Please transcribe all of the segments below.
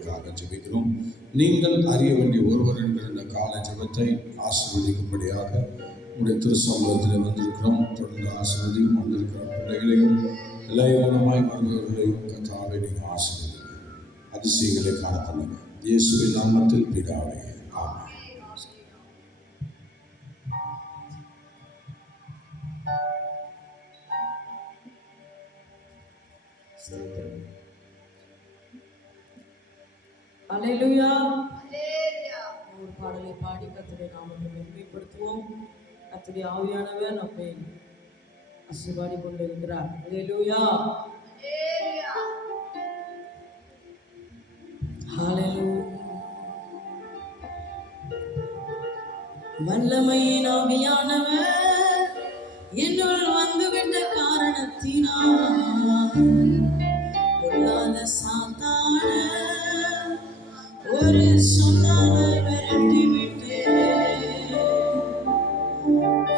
அவர்களுக்காக ஜெபிக்கிறோம். நீங்கள் அறிய வேண்டிய ஒருவர் என்கிற இந்த கால ஜெபத்தை ஆசீர்வதிக்கும்படியாக உடைய திருச்சமூகத்தில் வந்திருக்கிறோம். தொடர்ந்து ஆசீர்வதியும் வந்திருக்கிற பிள்ளைகளையும் இளையவனமாய் வருபவர்களையும் கர்த்தாவே நீங்கள் ஆசீர்வதிங்க. அதிசயங்களை காண பண்ணுங்க. இயேசுவின் நாமத்தில் பிதாவே, ஆமென். அல்லேலூயா. ஒரு பாடலை பாடி கர்த்தருடைய நாமத்தை மகிமைப்படுத்துவோம். கர்த்தருடைய ஆவியானவர் நம்மை ஆசீர்வாடி கொண்டு இருக்கிறார். அல்லேலூயா. ஹல்லேலூயா. வல்லமையின் ஆவியானவர் என்னுள் வந்துவிட்ட காரணத்தினால் பொல்லாத சாத்தான ஒரு சொல்லால விரட்டி விட்டு.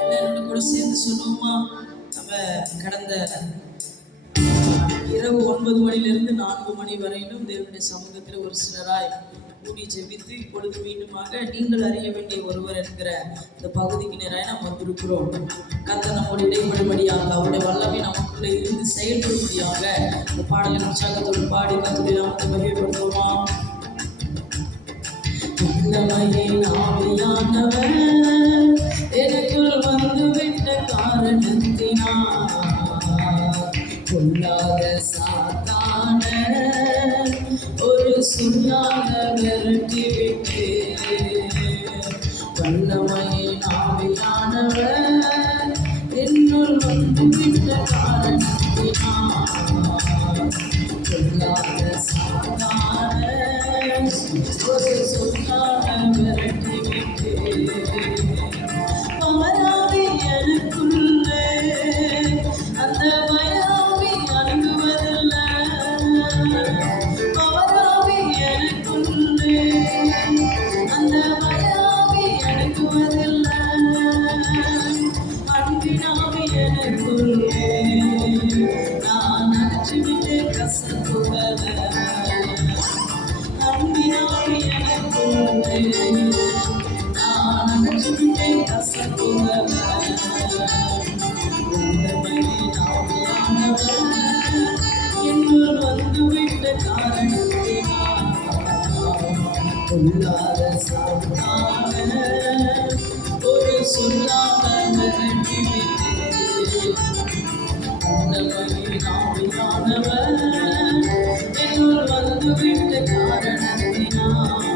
எல்லாரோட கூட சேர்ந்து சொல்லுவோமா? நம்ம கடந்த இரவு 9 மணிலிருந்து 4 மணி வரையிலும் தேவனுடைய சமூகத்தில் ஒரு சிலராய் கூடி ஜெபித்து இப்பொழுது மீண்டுமாக நீங்கள் அறிய வேண்டிய ஒருவர் என்கிற இந்த பகுதிக்கு நேராக நாம் வந்திருக்கிறோம். கர்த்தர் நம்மோடு இடைப்படும்படியாக அவருடைய வல்லமை நமக்குள்ளே இருந்து செயல்படும்படியாக இந்த பாடலை உற்சாகத்தோடு பாடி கர்த்தருடைய நாமத்தை மகிமைப்படுத்துவோமா? வல்லமையின் ஆவியானவர் எனக்குள் வந்துவிட்ட காரணத்தினால் பொல்லாத சாத்தான ஒரு சொல்லால விரட்டி விட்டு. வல்லமையின் ஆவியானவர் என்னுள் வந்துவிட்ட காரணத்தினால் பொல்லாத சாத்தான ஒரு சொல்லால விரட்டி விட்டு. மராவி எனக்குள்ளே அந்த மயாவி அணுகுவதில்லை. மராவி எனக்குள்ளே அந்த மயாவி அணுகுவதில்லை. அன்பினாவி எனக்குள்ளே நான் அச்சுவிட்டு கசக்குவதில்லை. அன்பினாவி எனக்குள்ளே நான் அச்சுவிட்டு கசக்குவதில்லை. என்னுள் வந்துவிட்ட காரணத்தினால் பொல்லாத சாத்தான ஒரு சொல்லாத விரட்டி விட்டு. வல்லமையின் ஆவியானவர் என்னுள் வந்துவிட்ட காரணத்தினால்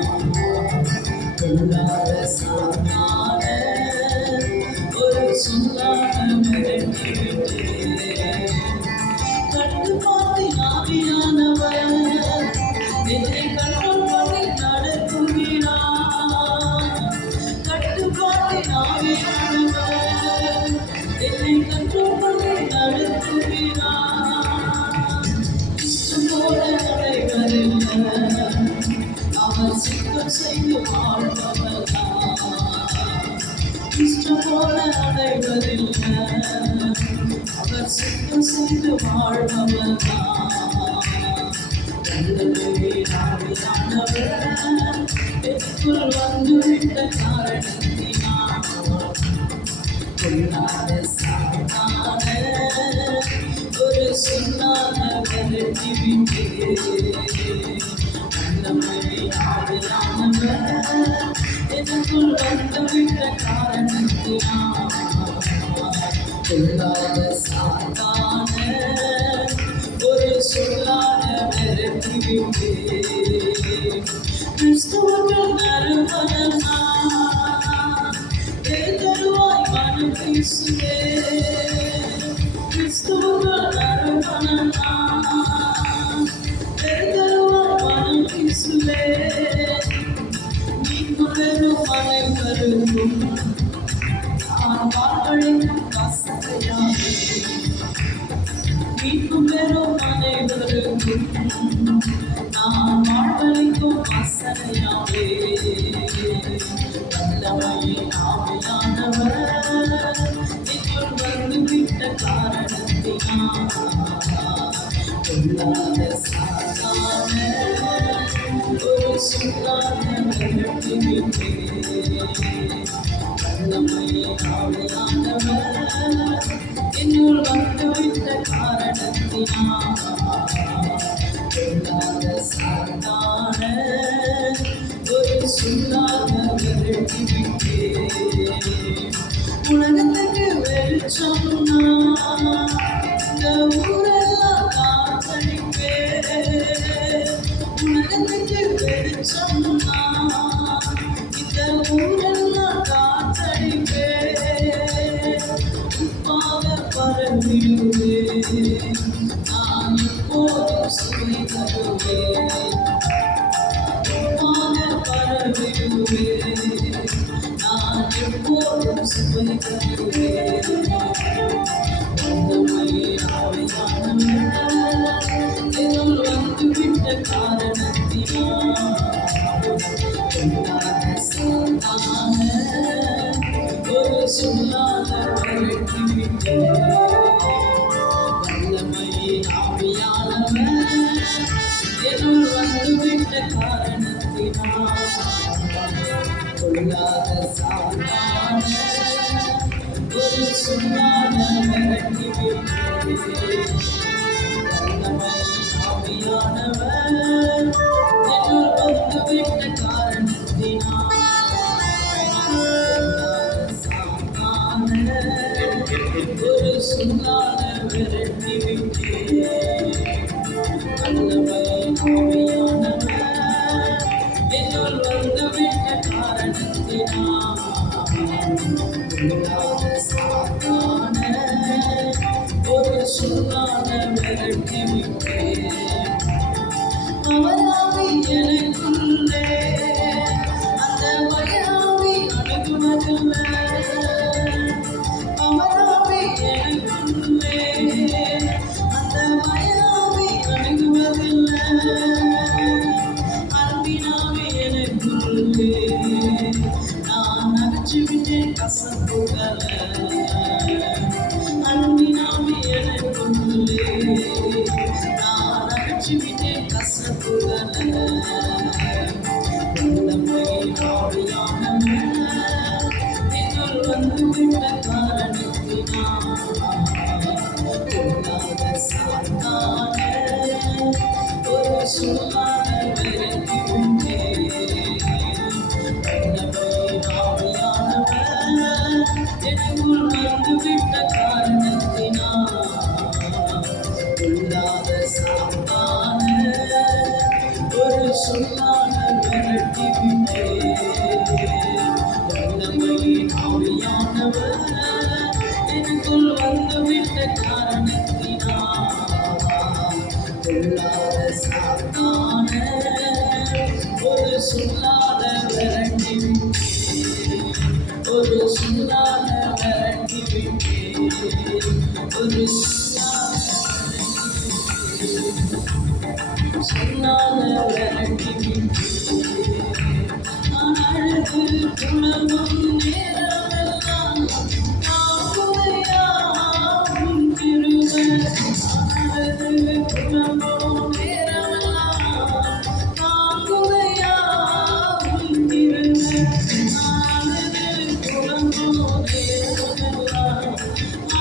பொல்லாத சாத்தான ஒரு சொல்லாத விரட்டி விட்டு. கட்டுப்பாட்டின் ஆவியானவர் என்னை கண்ட்ரோல் பண்ணி நடத்துகிறார். கட்டுப்பாட்டின் ஆவியானவர் என்னை கண்ட்ரோல் பண்ணி நடத்துகிறார். இஷ்டம் போல நடைபெறவில்லை, அவர் சித்தம் செய்து வாழ்பவர் தான். இஷ்டம் போல நடைபெறவில்லை, அவர் சித்தம் செய்து வாழ்பவர் தான். வல்லமையின் ஆவியானவர் எனக்குள் வந்துவிட்ட காரணத்தினால் பொல்லாத சாத்தான ஒரு சொல்லால விரட்டி விட்டு. வல்லமையின் ஆவியானவர் எனக்குள் வந்துவிட்ட காரணத்தினால் பொல்லாத சாத்தான ஒரு சொல்லால விரட்டி விட்டு. கிறிஸ்துவுக்குள் நறுமணமா தருவாய் மனம் பேசுவே. கிறிஸ்துவுக்குள் நறுமணமா தருவாய் மனம் பேசுவே. நீக்கு பெரும் அனைவருக்கும் நான் வாழ்வழிக்கும் வசதியாவே. நீக்கு பெரும் அனைவருக்கும் நான் வாழ்வழிக்கும் வசதியாவே. வல்லமையின் ஆவியானவர் என்னுள் வந்துவிட்ட காரணத்தினால் பொல்லாத சாத்தான சொல்லாத விரட்டிவிட்டே. வல்லமையே ஆவியானவர் என்னுள் வந்துவிட்ட காரணத்தினால் சொல்லாத சாத்தான ஒரு சொல்லாத விரட்டிவிட்டே. உலகத்துக்கு வெளிச்சம் நான் இந்த ஊரெல்லாம் காத்தடிப்பேன். உலகத்துக்கு வெளிச்சம் நான் இந்த ஊரெல்லாம் காத்தடிப்பேன். உப்பாக பரவிடுவேன் நான் எப்போதும் சுவை தருவேன். உப்பாக பரவிடுவேன் நான் எப்போதும் சுவை தருவேன். வல்லமையே ஆவியானவர் என்னுள் வந்துவிட்ட காரணத்தினால் சொல்லாத சாத்தான ஒரு சொல்லாத விரட்டிவிட்டேன். வல்லமையே ஆவியானவர் என்னுள் வந்துவிட்ட காரணத்தினால் சொல்லாத சாத்தான ஒரு சொல்லாத விரட்டிவிட்டேன். வல்லமையே ஆவியானவர் என்னுள் வந்துவிட்ட காரணத்தினால் சாத்தான ஒரு சொல்லாத விரட்டிவிட்டேன். வல்லமையே ஆவியானவர் என்னுள் வந்துவிட்ட காரணத்தினால் சொல்லாத சாத்தான ஒரு சொல்லாத விரட்டிவிட்டேன். அவராவி எனக்குள்ளே அந்த வயாவி அணுகுவதில்லை. அவராவி எனக்குள்ளே அந்த வயாவி அணுகுவதில்லை. அன்பினாவி எனக்குள்ளே நான் அகற்றிவிட்டேன் கசப்புகளை. அன்பினாவி எனக்குள்ளே நான் அகற்றிவிட்டேன் கசப்புகளை. வல்லமையே ஆவியானவர் என்னுள் வந்துவிட்ட காரணத்தினால் சொல்லாத சாத்தான ஒரு சொல்லாத விரட்டிவிட்டேன். வல்லமையே ஆவியானவர் எனக்குள் வந்துவிட்ட காரணத்தினால் சொல்லாத சாத்தான ஒரு சொல்லாத விரட்டிவிட்டேன். வல்லமையே ஆவியானவர் எனக்குள் வந்துவிட்ட காரணத்தினால் சொல்லாத சாத்தான ஒரு சொல்லாத விரட்டிவிட்டேன். ஒரு சொல்லாத விரட்டிவிட்டேன். ஒரு சொல்லாத விரட்டிவிட்டேன். நான் அழுது புலம்பும் நேரமெல்லாம் காக்குதையா உன் கிருபை. நான் அழுது புலம்பும் நேரமெல்லாம் காக்குதையா உன் கிருபை. நான் அழுது புலம்பும் நேரமெல்லாம்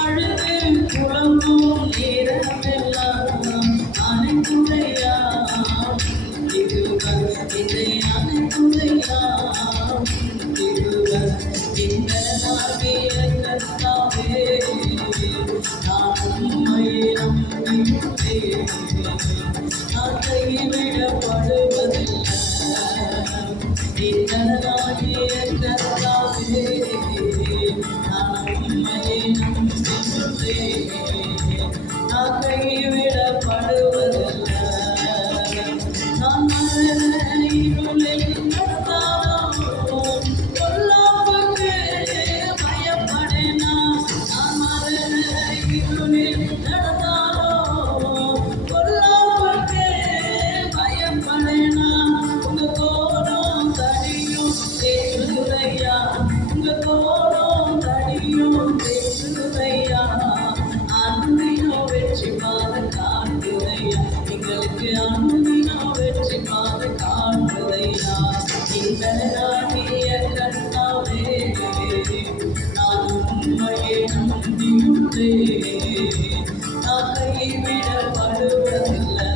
அழுது புலம்பும் நேரமெல்லாம் அனைத்துதையா கிருபை. இதை அனைத்துதையா கிருபை. இந்த நாவிய கர்த்தாவே நான் உம்மையே நம்பியுள்ளேன். நான் கைவிடப்படுவதில்லை. இந்த நாவிய கர்த்தாவே நான் உம்மையே நம்பியுள்ளேன். நான் கைவிடப்படுவதில்லை. நான் இருளில் நடந்தாலும் பொல்லாப்புக்கு பயப்படேனா. நான் இருளில் நடந்தாலும் பொல்லாப்புக்கு பயப்படேனா. உங்க கோலம் தடியும் தேசுதையா. உங்க கோலம் தடியும் தேசுதையா. அன்பினோ வெற்றி பாத காட்டுதையா. எங்களுக்கு அன்பினோ வெற்றி பாத காட்டுதையா. எங்களாகிய கர்த்தாவே, நான் உம்மையே நம்பியுள்ளேன். நான் கைவிடப்படுவதில்லை.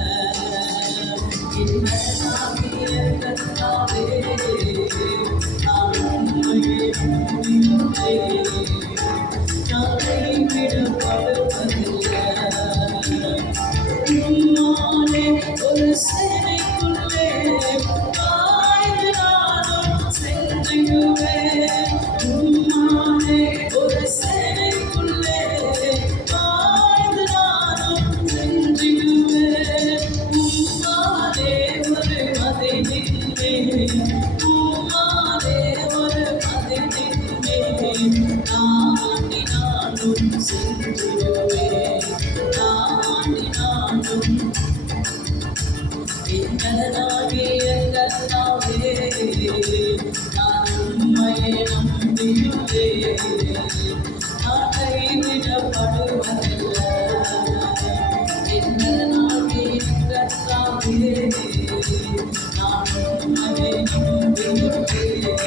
எங்களாகிய கர்த்தாவே, நான் உம்மையே நம்பியுள்ளேன். நான் கைவிடப்படுவதில்லை. உம்மாலே ஒரு சேனைக்குள்ளே பாய்ந்து நானும் சென்றிடுவேன். உம்மாலே ஒரு சேனைக்குள்ளே பாய்ந்து நானும் சென்றிடுவேன். உம்மாலே ஒரு மதிலிலே, உம்மாலே ஒரு மதிலிலே தாண்டி நானும் சென்றிடுவேன். தாண்டி நானும் எங்களாகிய கர்த்தாவே, நான் உம்மையே நம்பியுள்ளேன். நான் கைவிடப்படுவதில்லை. எங்களாகிய கர்த்தாவே, நான் உம்மையே நம்பியுள்ளேன்.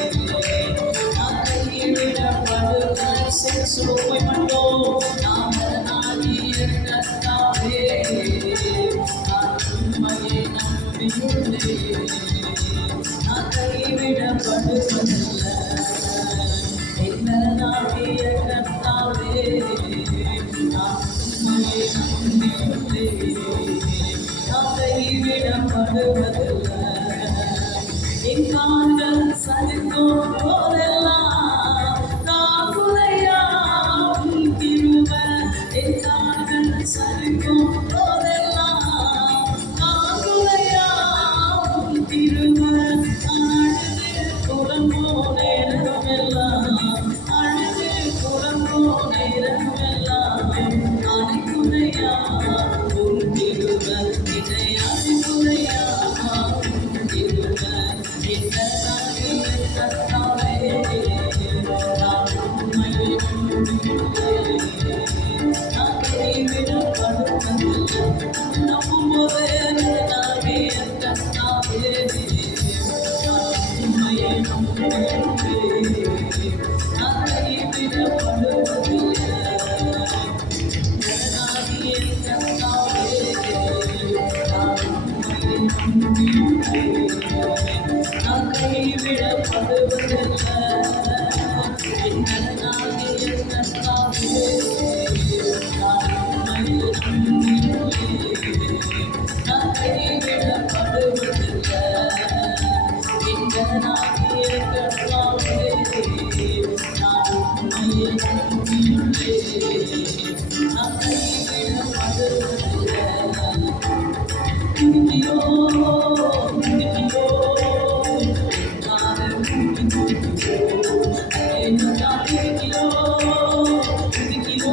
நான் கைவிடப்படுவதில்லை. சுமை மட்டும் நாமனாகிய கர்த்தாவே, நான் உம்மையே நம்பியுள்ளேன். நான் கைவிடப்படுவதில்லை. எங்களாகிய கர்த்தாவே, நான் உம்மையே நம்பியுள்ளேன். நான் கைவிடப்படுவதில்லை. என் கால்கள் சலிக்கும் போதெல்லாம் தாக்குதையாம் கிருபை. என் கால்கள் சலிக்கும் போதெல்லாம் தாக்குதையாம் கிருபை. அழுது புலம்போ நேரமெல்லாம், அழுது புலம்போ நேரமெல்லாம் அனைக்குதையா உன் கிருபை. இதை அனைக்குதையா உன் கிருபை. எங்களாகிய கர்த்தாவே, நான் உம்மையே நம்பியுள்ளேன். நான் கைவிடப்படுவதில்லை. நம்பும்போதே எங்களாகிய கர்த்தாவே, நான் உம்மையே நம்பியுள்ளேன். நான் கைவிடப்படுவதில்லை. எங்களாகிய கர்த்தாவே, நான் உம்மையே நம்பியுள்ளேன். நான் கைவிடப்படுவதில்லை. எங்களாகிய கர்த்தாவே, நான் உம்மையே நம்பியுள்ளேன். நான் கைவிடப்படுவதில்லை. எங்களாகிய கர்த்தாவே, நான் உம்மையே நம்பியுள்ளேன். நான் கைவிடப்படுவதில்லை. துதிக்கிறோ துதிக்கிறோ நாங்கள் துதிக்கிறோ. அல்லேலூயா துதிக்கிறோ துதிக்கிறோ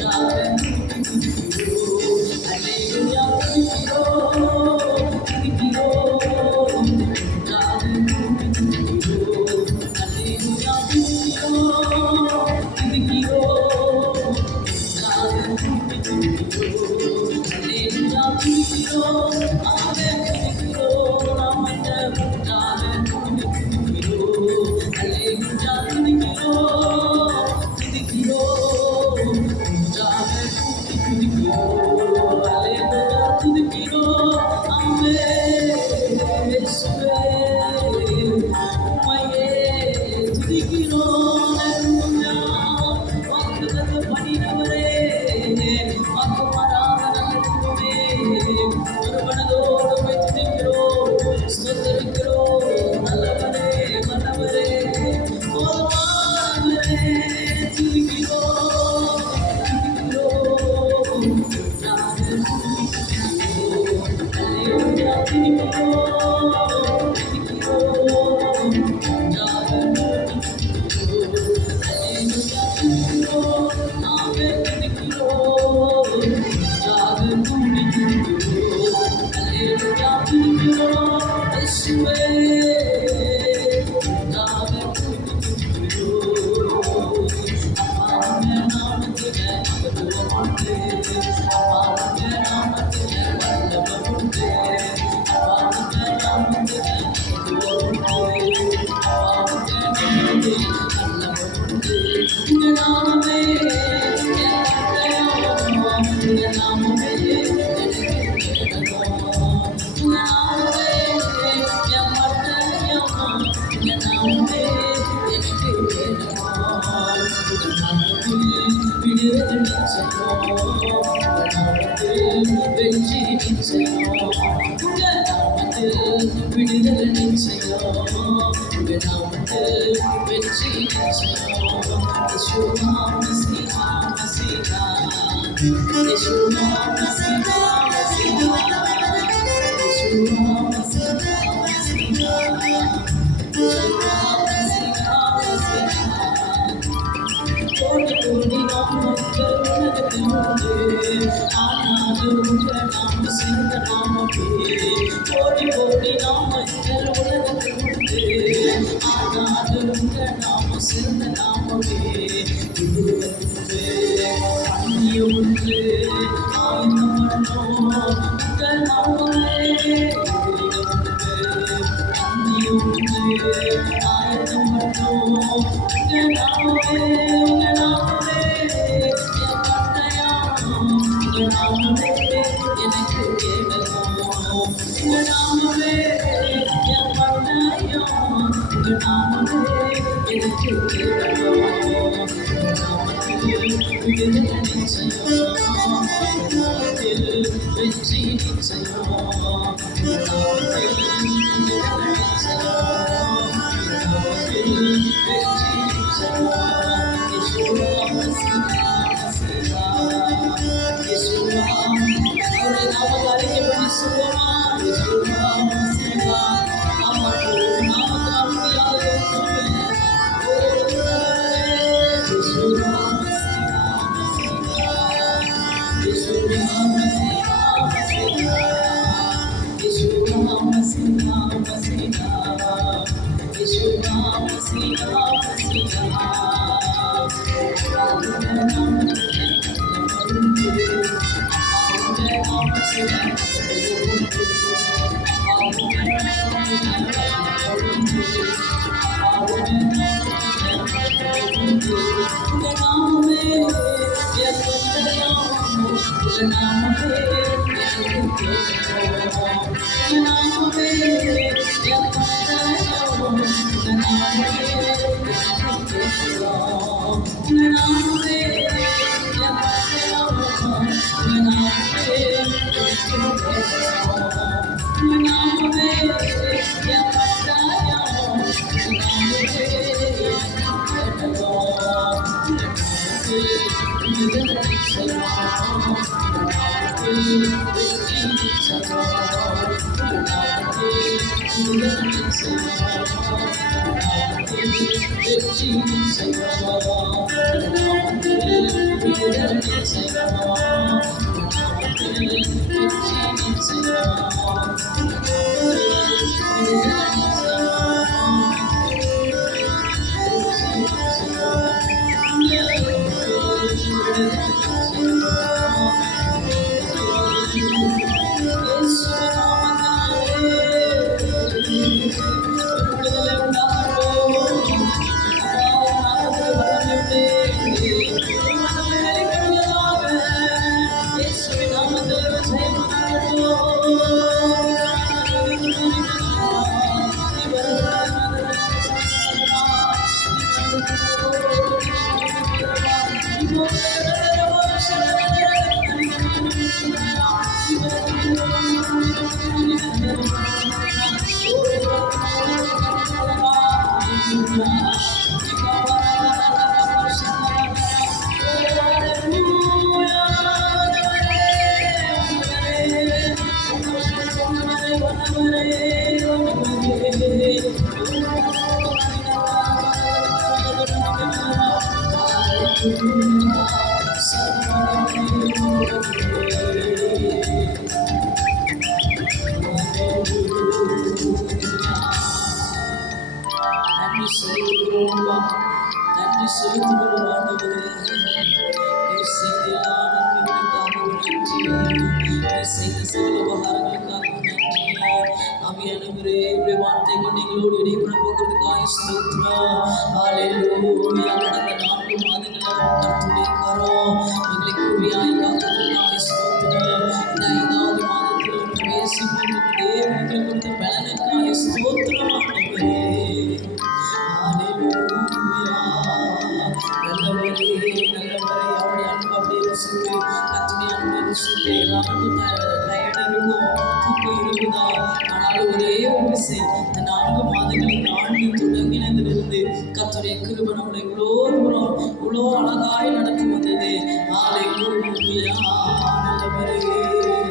நாங்கள் துதிக்கிறோ. அல்லேலூயா துதிக்கிறோ துதிக்கிறோ நாங்கள் துதிக்கிறோ. அல்லேலூயா துதிக்கிறோ துதிக்கிறோ நாங்கள் துதிக்கிறோ. அல்லேலூயா துதிக்கிறோ நாங்கள் துதிக்கிறோ. நாங்கள் துதிக்கிறோ. அல்லேலூயா துதிக்கிறோ துதிக்கிறோ நாங்கள் துதிக்கிறோ. அல்லேலூயா துதிக்கிறோ. ஆமென். இயேசுவே உம்மையே துதிக்கிறோம். அல்லேலூயா. வாக்குத்தத்தம் பண்ணினவரே, வாக்கு மாறாத நல்ல தெய்வமே, ஒரு மனதோடு உம்மை துதிக்கிறோம், ஸ்தோத்திரிக்கிறோம். நல்லவரே, வல்லவரே, போதுமானவரே, துதிக்கிறோம் துதிக்கிறோம் நாங்கள் துதிக்கிறோம். அல்லேலூயா துதிக்கிறோம் துதிக்கிறோம் நாங்கள் துதிக்கிறோம். அல்லேலூயா துதிக்கிறோம் நாங்கள் துதிக்கிறோம் நாங்கள் துதிக்கிறோம். அல்லேலூயா துதிக்கிறோம். இயேசுவே நாங்கள் துதிக்கிறோம். அப்பாவுங்க நாமத்தில மகத்துவம் உண்டு. அப்பாவுங்க நாமத்தில வல்லமை உண்டு. அப்பாவுங்க நாமத்தில மகத்துவம் நிச்சயம், உங்க நாமத்தில் விடுதலை நிச்சயம், உங்க நாமத்தில் வெற்றி நிச்சயம். யெகோவா மசீஹா மசீஹா, யெகோவா மசீஹா மசீஹா, யெகோவா மசீஹா மசீஹா, யெகோவா மசீஹா மசீஹா. கோடி கோடி நாமங்கள் உலகத்தில் உண்டு, ஆனாலும் உங்க நாம சிறந்த நாமமே. கோடி கோடி நாமங்கள் உலகத்தில் உண்டு, ஆனாலும் உங்க நாம சிறந்த நாமமே. இது ஒன்று அந்நியம் ஒன்று ஆயுதம் பண்ணோம் உங்க நாமமே. இது ஒன்று அந்நியம் ஒன்று ஆயுதம் பண்ணோம் உங்க நாமமே. உங்க நாமமே என் பட்டயம், உங்க நாமமே எனக்கு கேடகம், உங்க நாமமே என் பட்டயம், உங்க நாமமே எனக்கு கேடகம். உங்க நாமத்தில் விடுதலை நிச்சயம், உங்க நாமத்தில் வெற்றி நிச்சயம், உங்க நாமத்தில் விடுதலை நிச்சயம், உங்க நாமத்தில் வெற்றி நிச்சயம். யெகோவா மசீஹா மசீஹா, யெகோவா அவருடைய நாமத்தை அறிக்கைப்படி சொல்லுமா. யெகோவா மசீஹா, நாமத்தினால் முடியாதது ஒன்றுமில்லை. யெகோவா மசீஹா மசீஹா, யெகோவா மசீஹா மசீஹா, யெகோவா மசீஹா மசீஹா, யெகோவா மசீஹா மசீஹா. உங்க நாமமே என் பட்டயம், உங்க நாமமே எனக்கு கேடகம், உங்க நாமமே என் பட்டயம், உங்க நாமமே எனக்கு கேடகம், உங்க நாமமே என் பட்டயம், உங்க நாமமே எனக்கு கேடகம், உங்க நாமமே என் பட்டயம், உங்க நாமமே நன்றி செலுத்துகிறோம், நன்றி செலுத்துகிறோம் ஆண்டவரே. நீர் செய்த எல்லா நன்மைகளுக்காகவும் நன்றி, நீர் செய்த சகல உபகாரங்களுக்காகவும் நன்றி. ஆவியானவரே, உடைய வார்த்தை கொண்டு எங்களோடு இடைப்பட போகிறதுக்காக ஸ்தோத்திரம். ஹல்லேலூயா. கடந்த 4 மாதங்களாக கர்த்தருடைய கரம் எங்களை கிருபையாய் காத்ததற்காக ஸ்தோத்திரம். இந்த 5வது மாதத்தில் பிரவேசிக்கும் தேவன் எங்களுக்கு கொடுத்த பலனுக்காக ஸ்தோத்திரம் ஆண்டவரே. ஹல்லேலூயா. நல்லவரே, நல்லவரே, அவருடைய அன்பு அப்படியே ருசித்து கர்த்தருடைய அன்பை ருசித்து எல்லாருக்கும் டயர்டாக இருக்கும். ஆனாலும் ஒரே ஒரு விஷயம், இந்த 4 மாதங்கள் இந்த ஆண்டு தொடங்கினதிலிருந்து கர்த்தருடைய கிருபை நம்மளை இவ்வளோ தூரம் இவ்வளோ அழகாய் நடத்தி வந்தது. ஹல்லேலூயா. நல்லவரே,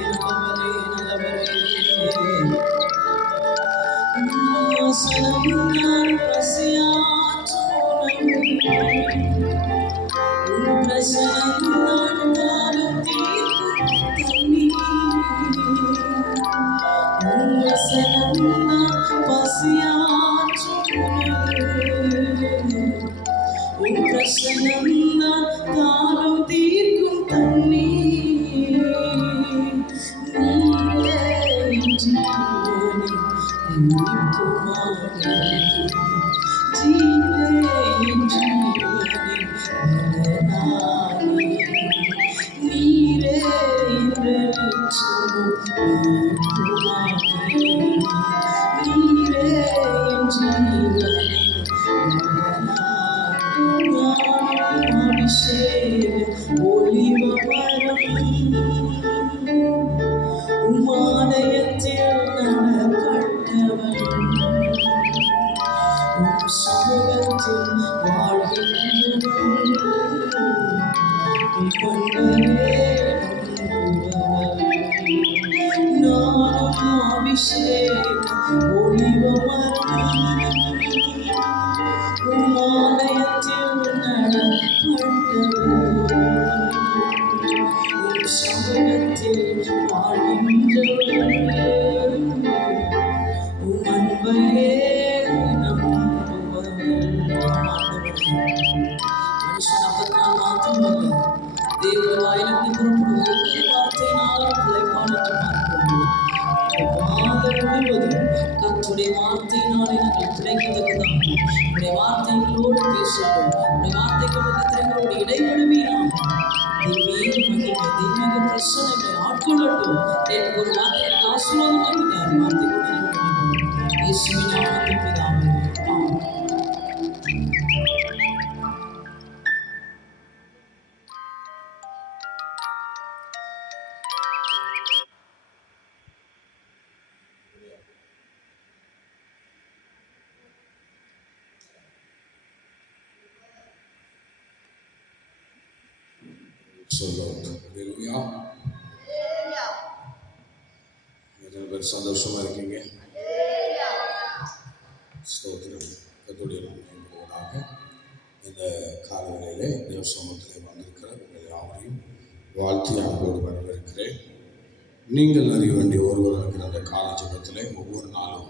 நல்லவரே, நல்லவரே. வசனம்தான் பசியாற்றும் உன் பிரசனம்தான் தாகம் தீர்க்கும் தண்ணீர். உன் வசனம்தான் பசியாற்றும் உன் பிரசனம்தான் தாகம் தீர்க்கும் தண்ணீர். நீயே என் ஜீவனே, நீக்குமாறே. ஜீவனே என் ஜீவனே, பலனானே. நீரே என் வெளிச்சமும் நீக்குமாறே. நீரே என் ஜீவனே, பலனானே. அபிஷேகம் ஒளிவமரம் உம்மாலயத்தில் நடப்பட்டவன் உம் சமூகத்தில் வாழ்கின்றவன் இப்பொழுதே நம்புபவன். நானும் அபிஷேகம் ஒளிவமரம் உம்மாலயத்தில் நடப்பட்டவன் உம் சமூகத்தில் வாழ்கின்றவன் உம் அன்பையே நம்புபவன். மனுஷன் அப்பத்தினால் மாத்திரமல்ல, தேவ வாயிலிருந்து புறப்படும் ஒவ்வொரு வார்த்தையினாலும் பிழைப்பான் என்று பார்க்கிறோம். மாதம் முழுவதும் கர்த்தருடைய வார்த்தையினாலே நாங்கள் பிழைக்கத்தக்கதாக உடைய வார்த்தைகளோடு பேசுவோம். உடைய வார்த்தைக்கு பக்கத்திலோடு இடைபடுவீராம். தெய்வீக மகிமை, தெய்வீக பிரசனங்களை ஆட்கொள்ளட்டும். எனக்கு ஒரு வார்த்தை எனக்கு ஆசீர்வாதமாக்கிட்டார். வார்த்தை கூட இயேசுவின் நாமத்தில் பிதாவே, ஆமென். ஹல்லேலூயா. எத்தனை பேர் சந்தோஷமா இருக்கீங்க? ஸ்தோத்திரம். கர்த்தருடைய நாமம் மகிமைப்படுவதாக. இந்த காலவேளையிலே தேவ சமூகத்திலே வந்திருக்கிற உங்கள் யாவரையும் வாழ்த்தி அன்போடு வரவேற்கிறேன். நீங்கள் அறிய வேண்டிய ஒருவர் இருக்கிற அந்த கால ஜெபத்திலே ஒவ்வொரு நாளும்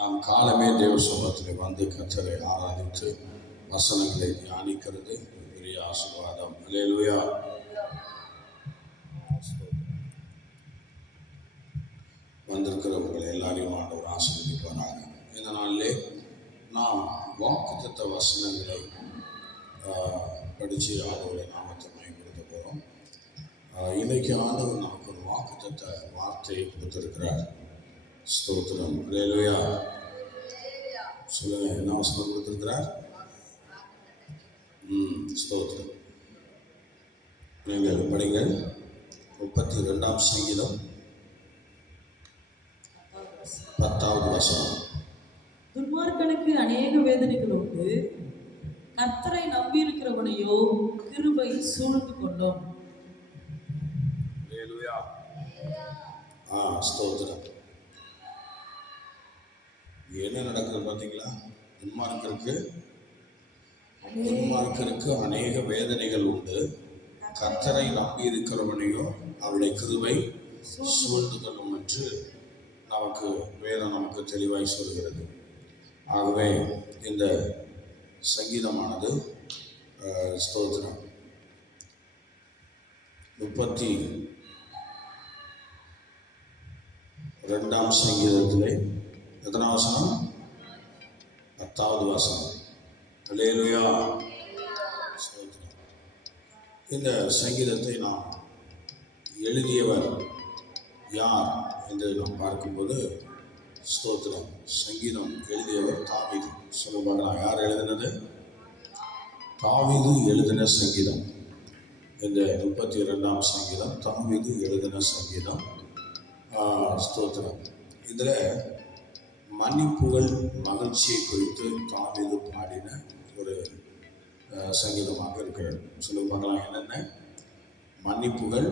நாம் காலமே தேவ சமூகத்திலே வந்து கர்த்தரை ஆராதித்து வசனங்களை தியானிக்கிறது பெரிய ஆசீர்வாதம். ஹல்லேலூயா. வந்திருக்கிறவங்களை எல்லாரையும் ஆண்டவர் ஆசீர்வதிப்பாராக. இந்த நாளிலே நாம் வாக்குத்தத்த வசனங்களை படித்து ஆண்டவருடைய நாமத்தை மகிமைப்படுத்த போகிறோம். இன்னைக்கு ஆண்டவர் நமக்கு ஒரு வாக்குத்தத்த வார்த்தையை கொடுத்திருக்கிறார். ஸ்தோத்திரம். ஹல்லேலூயா. சொல்லுங்க, என்ன வசனம் கொடுத்திருக்கிறார்? ஸ்தோத்திரம். நீங்கள் படிங்கள். 32ஆம் சங்கீதம் 10வது வசனம். துன்மார்க்கனுக்கு அநேக வேதனைகள் உண்டு, கர்த்தரை நம்பியிருக்கிறவனையோ கிருபை சூழ்ந்து கொண்டோம். ஹல்லேலூயா. ஸ்தோத்திரம். என்ன நடக்குது பார்த்தீங்களா? துன்மார்க்கருக்கு அநேக வேதனைகள் உண்டு, கர்த்தரை நம்பி இருக்கிறவனையோ அவருடைய கிருபை சூழ்ந்து கொள்ளும் என்று நமக்கு வேதம் நமக்கு தெளிவாய் சொல்கிறது. ஆகவே இந்த சங்கீதமானது ஸ்தோத்திரம் 32ஆம் சங்கீதத்திலே எத்தனாம் வசனம்? 10வது வசனம். ஹல்லேலூயா. ஸ்தோத்திரம். இந்த சங்கீதத்தை நாம் எழுதியவர் யார் என்று நாம் பார்க்கும்போது ஸ்தோத்திரம், சங்கீதம் எழுதியவர் தாவீது. சொல்ல பார்க்கலாம், யார் எழுதினது? தாவீது எழுதின சங்கீதம். இந்த 32ஆம் சங்கீதம் தாவீது எழுதின சங்கீதம். ஸ்தோத்திரம். இதில் மன்னிப்புகள் மகிழ்ச்சியை குறித்து தாவீது பாடின ஒரு சங்கீதமாக இருக்கிறது. சொல்லுங்க பார்க்கலாம், என்னென்ன? மன்னிப்புகள்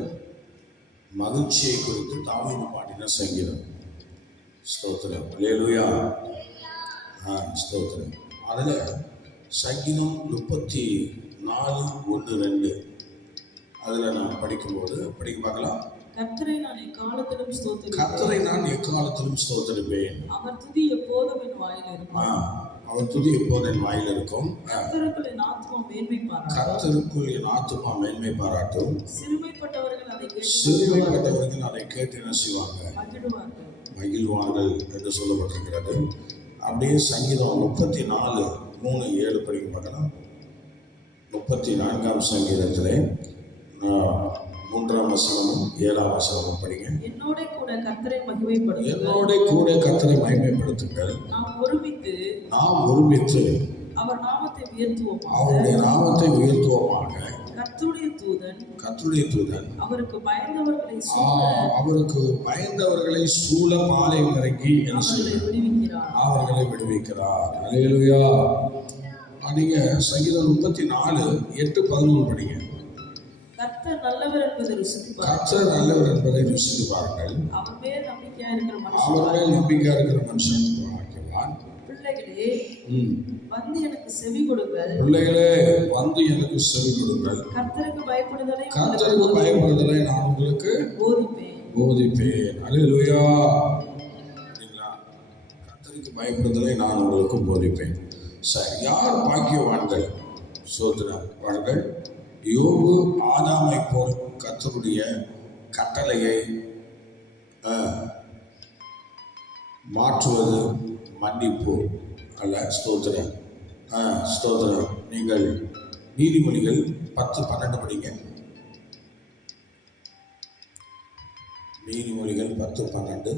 மகிழ்ச்சியை குறித்து தாவீது பாடின சங்கீதம். ஸ்தோத்திரம், அல்லேலூயா. ஸ்தோத்திரம். அதில் சங்கீதம் 34:1-2 அதில் நான் படிக்கும்போது படிக்க பார்க்கலாம். கர்த்தரை நான் எக்காலத்திலும் ஸ்தோத்திரிப்பேன். அவர் துதி எப்போதும் என் வாயில் இருக்கும். அவர் துதி எப்போது என் வாயில் இருக்கும். கர்த்தருக்குள் என் ஆத்துமா மேன்மை பாராட்டும். சிறுமைப்பட்டவர்கள் அதை கேட்டு என்ன செய்வாங்க? மகிழ்வார்கள் என்று சொல்லப்பட்டிருக்கிறது. அப்படியே சங்கீதம் 34:3-7 படிக்க பார்க்கலாம். 34ஆம் சங்கீதத்திலே 3ஆம் வசனமும் 7ஆம் வசனமும் படிங்க. என்னோட கூட கர்த்தரை மகிமைப்படுத்துங்கள். நாம் ஒருமித்து அவருடைய நாமத்தை உயர்த்துவோமாக. கர்த்தருடைய தூதன் அவருக்கு பயந்தவர்களை சூழ பாளையம் இறங்கி அவர்களை விடுவிக்கிறார். அல்லேலூயா. நீங்க சங்கீதம் 34:8-11 படிங்க. கர்த்தர் நல்லவர் என்பதை ருசித்து பாருங்கள். அவர் மேல் நம்பிக்கையா இருக்கிற மனுஷன் பாக்கியவான். பிள்ளைகளே வந்து எனக்கு செவி கொடுங்கள். கர்த்தருக்கு பயப்படுதலை நான் உங்களுக்கு போதிப்பேன். அல்லேலூயா. கர்த்தருக்கு பயப்படுதலை நான் உங்களுக்கு போதிப்பேன். சரி, யார் பாக்கியவான்கள்? சோதரர்கள். யோபு ஆதாமை போல் கர்த்தருடைய கட்டளையை மாற்றுவது மன்னிப்பு அல்ல. ஸ்தோத்திரம். நீங்கள் நீதிமொழிகள் 10:12 படிங்க. நீதிமொழிகள் 10:12.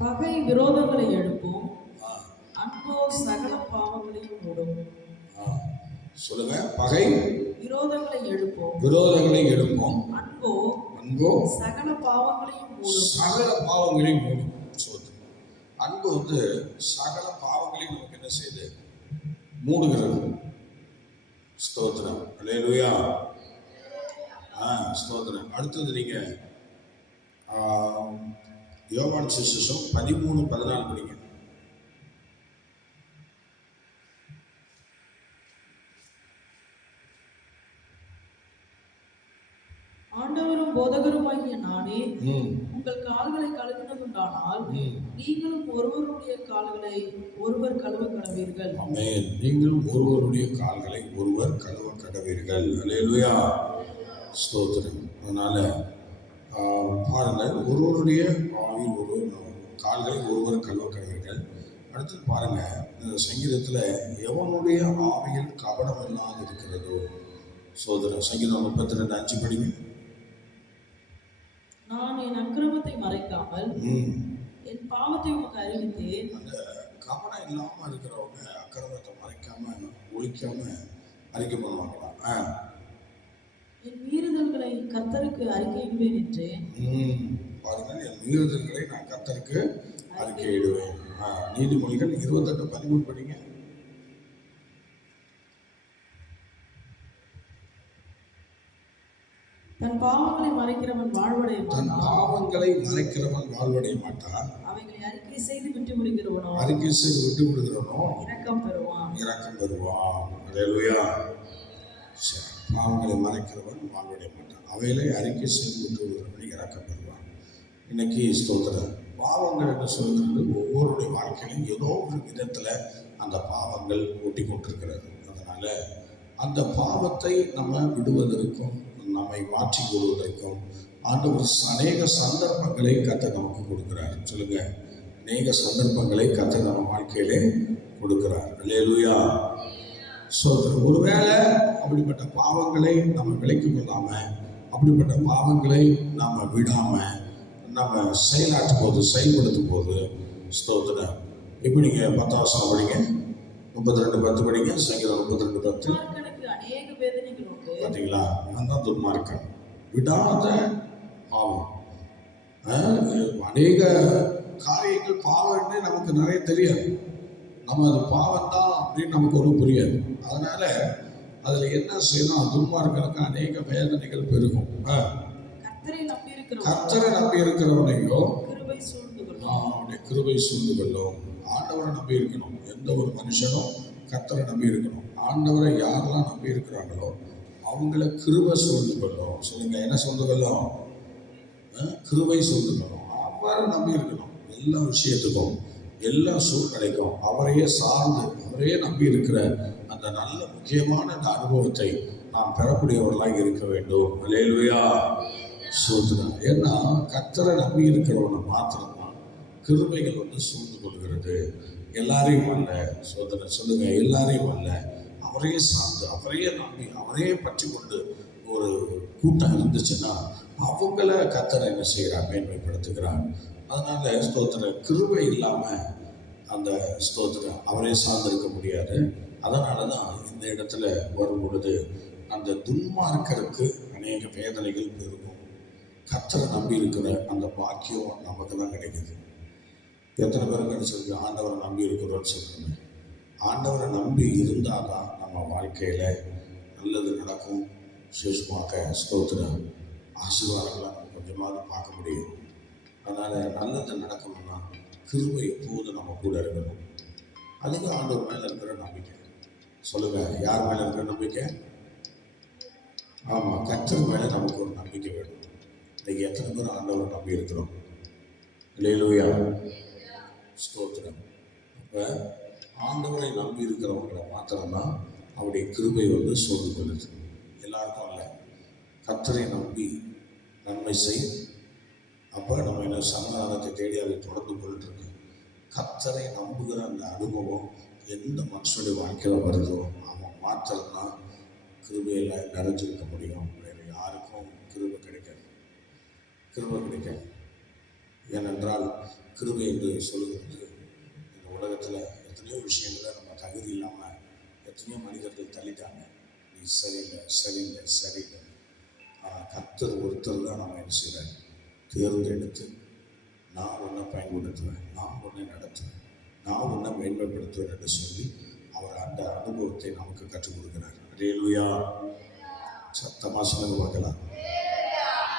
பகை விரோதங்களை எழுப்பும், அன்போ சகல பாவங்களையும் மூடும். சொல்லுங்க. பகை விரோதங்களை எழுப்பும், அன்போ சகல பாவங்களையும் மூடும். அன்பு சகல பாவங்களையும் நமக்கு என்ன செய்யுது? மூடுகிறது. ஸ்தோத்திரம், அல்லேலூயா. ஸ்தோத்திரம். அடுத்தது நீங்க யோவான் சுவிசேஷம் 13:14 படிங்க. ஆண்டவரும் போதகருமாகிய நானே உங்கள் கால்களை கழுவினதுண்டானால் நீங்களும் ஒருவருடைய கால்களை ஒருவர் கழுவ கடவீர்கள். ஆமென். நீங்களும் ஒருவருடைய கால்களை ஒருவர் கழுவ கடவீர்கள். அல்லேலூயா. ஸ்தோத்திரம். அதனால பாருங்கள், ஒருவருடைய கால்களை ஒருவர் கழுவ கடவீர்கள். அடுத்து பாருங்க, இந்த சங்கீதத்தில் எவனுடைய ஆவியில் கபடம் இல்லாது இருக்கிறதோ. சோதரன் சங்கீதம் 32:5 படிங்க. நான் என் அக்கிரமத்தை மறைக்காமல் என் பாவத்தை உமக்கு அறிவித்தேன். அந்த கபடம் இல்லாம இருக்கிறவங்க அக்கிரமத்தை மறைக்காம ஒழிக்காம அறிக்கை பண்ணுவாங்களா? என் மீறுதல்களை கர்த்தருக்கு அறிக்கையிடுவேன் என்றேன். பாருங்க, என் மீறுதல்களை நான் கர்த்தருக்கு அறிக்கையிடுவேன். நீதிமொழிகள் 28:13 படிங்க. தன் பாவங்களை மறைக்கிறவன் வாழ்வடைய மாட்டான். அவைகளை அறிக்கை செய்து விட்டு விடுகிறவனோ இரக்கம் பெறுவான். அல்லேலூயா. பாவங்களை மறைக்கிறவன் வாழ்வடைய மாட்டான். அவைகளை அறிக்கை செய்து விட்டு விடுகிறவன் இரக்கம் பெறுவான். இன்னைக்கு ஸ்தோத்திரம். பாவங்கள் என்று சொல்கிறது ஒவ்வொருடைய வாழ்க்கையிலும் ஏதோ ஒரு விதத்தில் அந்த பாவங்கள் ஒட்டி கொண்டிருக்கிறது. அதனால அந்த பாவத்தை நம்ம விடுவதற்கும் நம்மை மாற்றிக் கொள்வதற்கும் ஆண்டவர் அநேக சந்தர்ப்பங்களை கர்த்தர் நமக்கு கொடுக்கிறார். சொல்லுங்க, அநேக சந்தர்ப்பங்களை கர்த்தர் நம்ம வாழ்க்கையிலே கொடுக்கிறார். அல்லேலூயா. ஒருவேளை அப்படிப்பட்ட பாவங்களை நம்ம விலக்கிக் கொள்ளாம, அப்படிப்பட்ட பாவங்களை நாம விடாம நம்ம செயல்படுத்தும் போது ஸ்தோத்திரம். இப்படி நீங்க 10ஆம் வசனம் படிங்க. 32:10 படிங்க. சங்கீதம் 32:10. அநேக வேதனைகள் உண்டு. பார்த்தீங்களா? நான் தான் துன்மார்க்கன். விடாத பாவம். அநேக காரியங்கள் பாவம்னு நமக்கு நிறைய தெரியாது. நம்ம அது பாவம் தான் அப்படின்னு நமக்கு ஒன்றும் புரியாது. அதனால அதில் என்ன செய்யணும், துன்மார்களுக்கு அநேக வேதனைகள் பெருகும். கர்த்தரை நம்பி இருக்கிறவனையோ அவனுடைய கிருபை சூழ்ந்து கொள்ளும். ஆண்டவரை நம்பி இருக்கணும். எந்த ஒரு மனுஷனும் கர்த்தரை நம்பி இருக்கணும். ஆண்டவரை யாரெல்லாம் நம்பி இருக்கிறாங்களோ அவங்கள கிருபை சூழ்ந்து கொள்ளும். சொல்லுங்க, என்ன சூழ்ந்து கொள்ளும்? கிருபை சூழ்ந்து கொள்ளும். அவரை நம்பி இருக்கணும். எல்லா விஷயத்துக்கும், எல்லா சூழ்நிலைக்கும் அவரையே சார்ந்து, அவரையே நம்பி இருக்கிற அந்த நல்ல முக்கியமான அந்த அனுபவத்தை நாம் பெறக்கூடியவர்களாக இருக்க வேண்டும். அல்லேலூயா, சோதனை. ஏன்னா கர்த்தரை நம்பி இருக்கிறவனை மாத்திரம்தான் கிருபைகள் சூழ்ந்து கொள்கிறது. எல்லாரையும் அல்ல. சோதனை சொல்லுங்க, எல்லாரையும் அல்ல. அவரையே சார்ந்து, அவரையே நம்பி, அவரையே பற்றி கொண்டு ஒரு கூட்டம் இருந்துச்சுன்னா அவங்கள கர்த்தரை என்ன செய்கிறார்? மேன்மைப்படுத்துகிறார். அதனால ஸ்தோத்திர கிருபை இல்லாமல் அந்த ஸ்தோத்திரம் அவரே சார்ந்திருக்க முடியாது. அதனால தான் இந்த இடத்துல வரும் பொழுது அந்த துன்மார்க்கருக்கு அநேக வேதனைகள் பெருகும். கர்த்தரை நம்பி இருக்கிற அந்த பாக்கியம் நமக்கு தான் கிடைக்குது. எத்தனை பேருக்கு கிடைச்சிருக்கு? ஆண்டவரை நம்பி இருக்கிறோன்னு சொல்லுங்க. ஆண்டவரை நம்பி இருந்தால் தான் நம்ம வாழ்க்கையில் நல்லது நடக்கும். விசேஷமாக ஸ்தோத்திரம் ஆசீர்வாதங்களை நம்ம கொஞ்சமாவது பார்க்க முடியும். அதனால் நல்லது நடக்கணும்னா கிருபை எப்போது நம்ம கூட இருக்கணும். அதுக்கு ஆண்டவர் மேலே இருக்கிற நம்பிக்கை. சொல்லுங்கள், யார் மேலே இருக்கிற நம்பிக்கை? ஆமாம், கர்த்தர் மேலே நமக்கு ஒரு நம்பிக்கை வேணும். இன்றைக்கி எத்தனை பேர் ஆண்டவரை நம்பி இருக்கிறோம்? அல்லேலூயா, ஸ்தோத்திரம். இப்போ ஆண்டவரை நம்பி இருக்கிறவங்களை மாத்திரம்தான் அவருடைய கிருபை சூழ்ந்து கொள்ளுது. எல்லாருக்கும் இல்லை. கர்த்தரை நம்பி நன்மை செய். அப்போ நம்ம என்ன சமாதானத்தை தேடி அதை தொடர்ந்து கொள்ளிருக்கு. கர்த்தரை நம்புகிற அந்த அனுபவம் எந்த மனுஷனுடைய வாழ்க்கையில் வருதோ அவன் மாத்திரம்தான் கிருபையில் நிறைஞ்சிருக்க முடியும். வேறு யாருக்கும் கிருபை கிடைக்காது. கிருபை கிடைக்காது. ஏனென்றால் கிருபை என்று சொல்லுகிறது இந்த உலகத்தில் எத்தனையோ விஷயங்களை நம்ம தகுதி இல்லாமல் எத்தனையோ மனிதர்கள் தள்ளிட்டாங்க. நீ சரியில்லை, சரியில்லை, சரியில்லை. ஆனால் கர்த்தர் ஒருத்தர் தான் நம்ம என்ன செய்கிறேன்? தேர்ந்தெடுத்து நான் உன்னை பயன்படுத்துவேன், நான் உன்னை நடத்துவேன், நான் உன்னை மேன்மைப்படுத்துவேன் என்று சொல்லி அவர் அந்த அனுபவத்தை நமக்கு கற்றுக் கொடுக்கிறார். அல்லேலூயா, சத்தமாக சொல்லுங்க பார்க்கலாம்.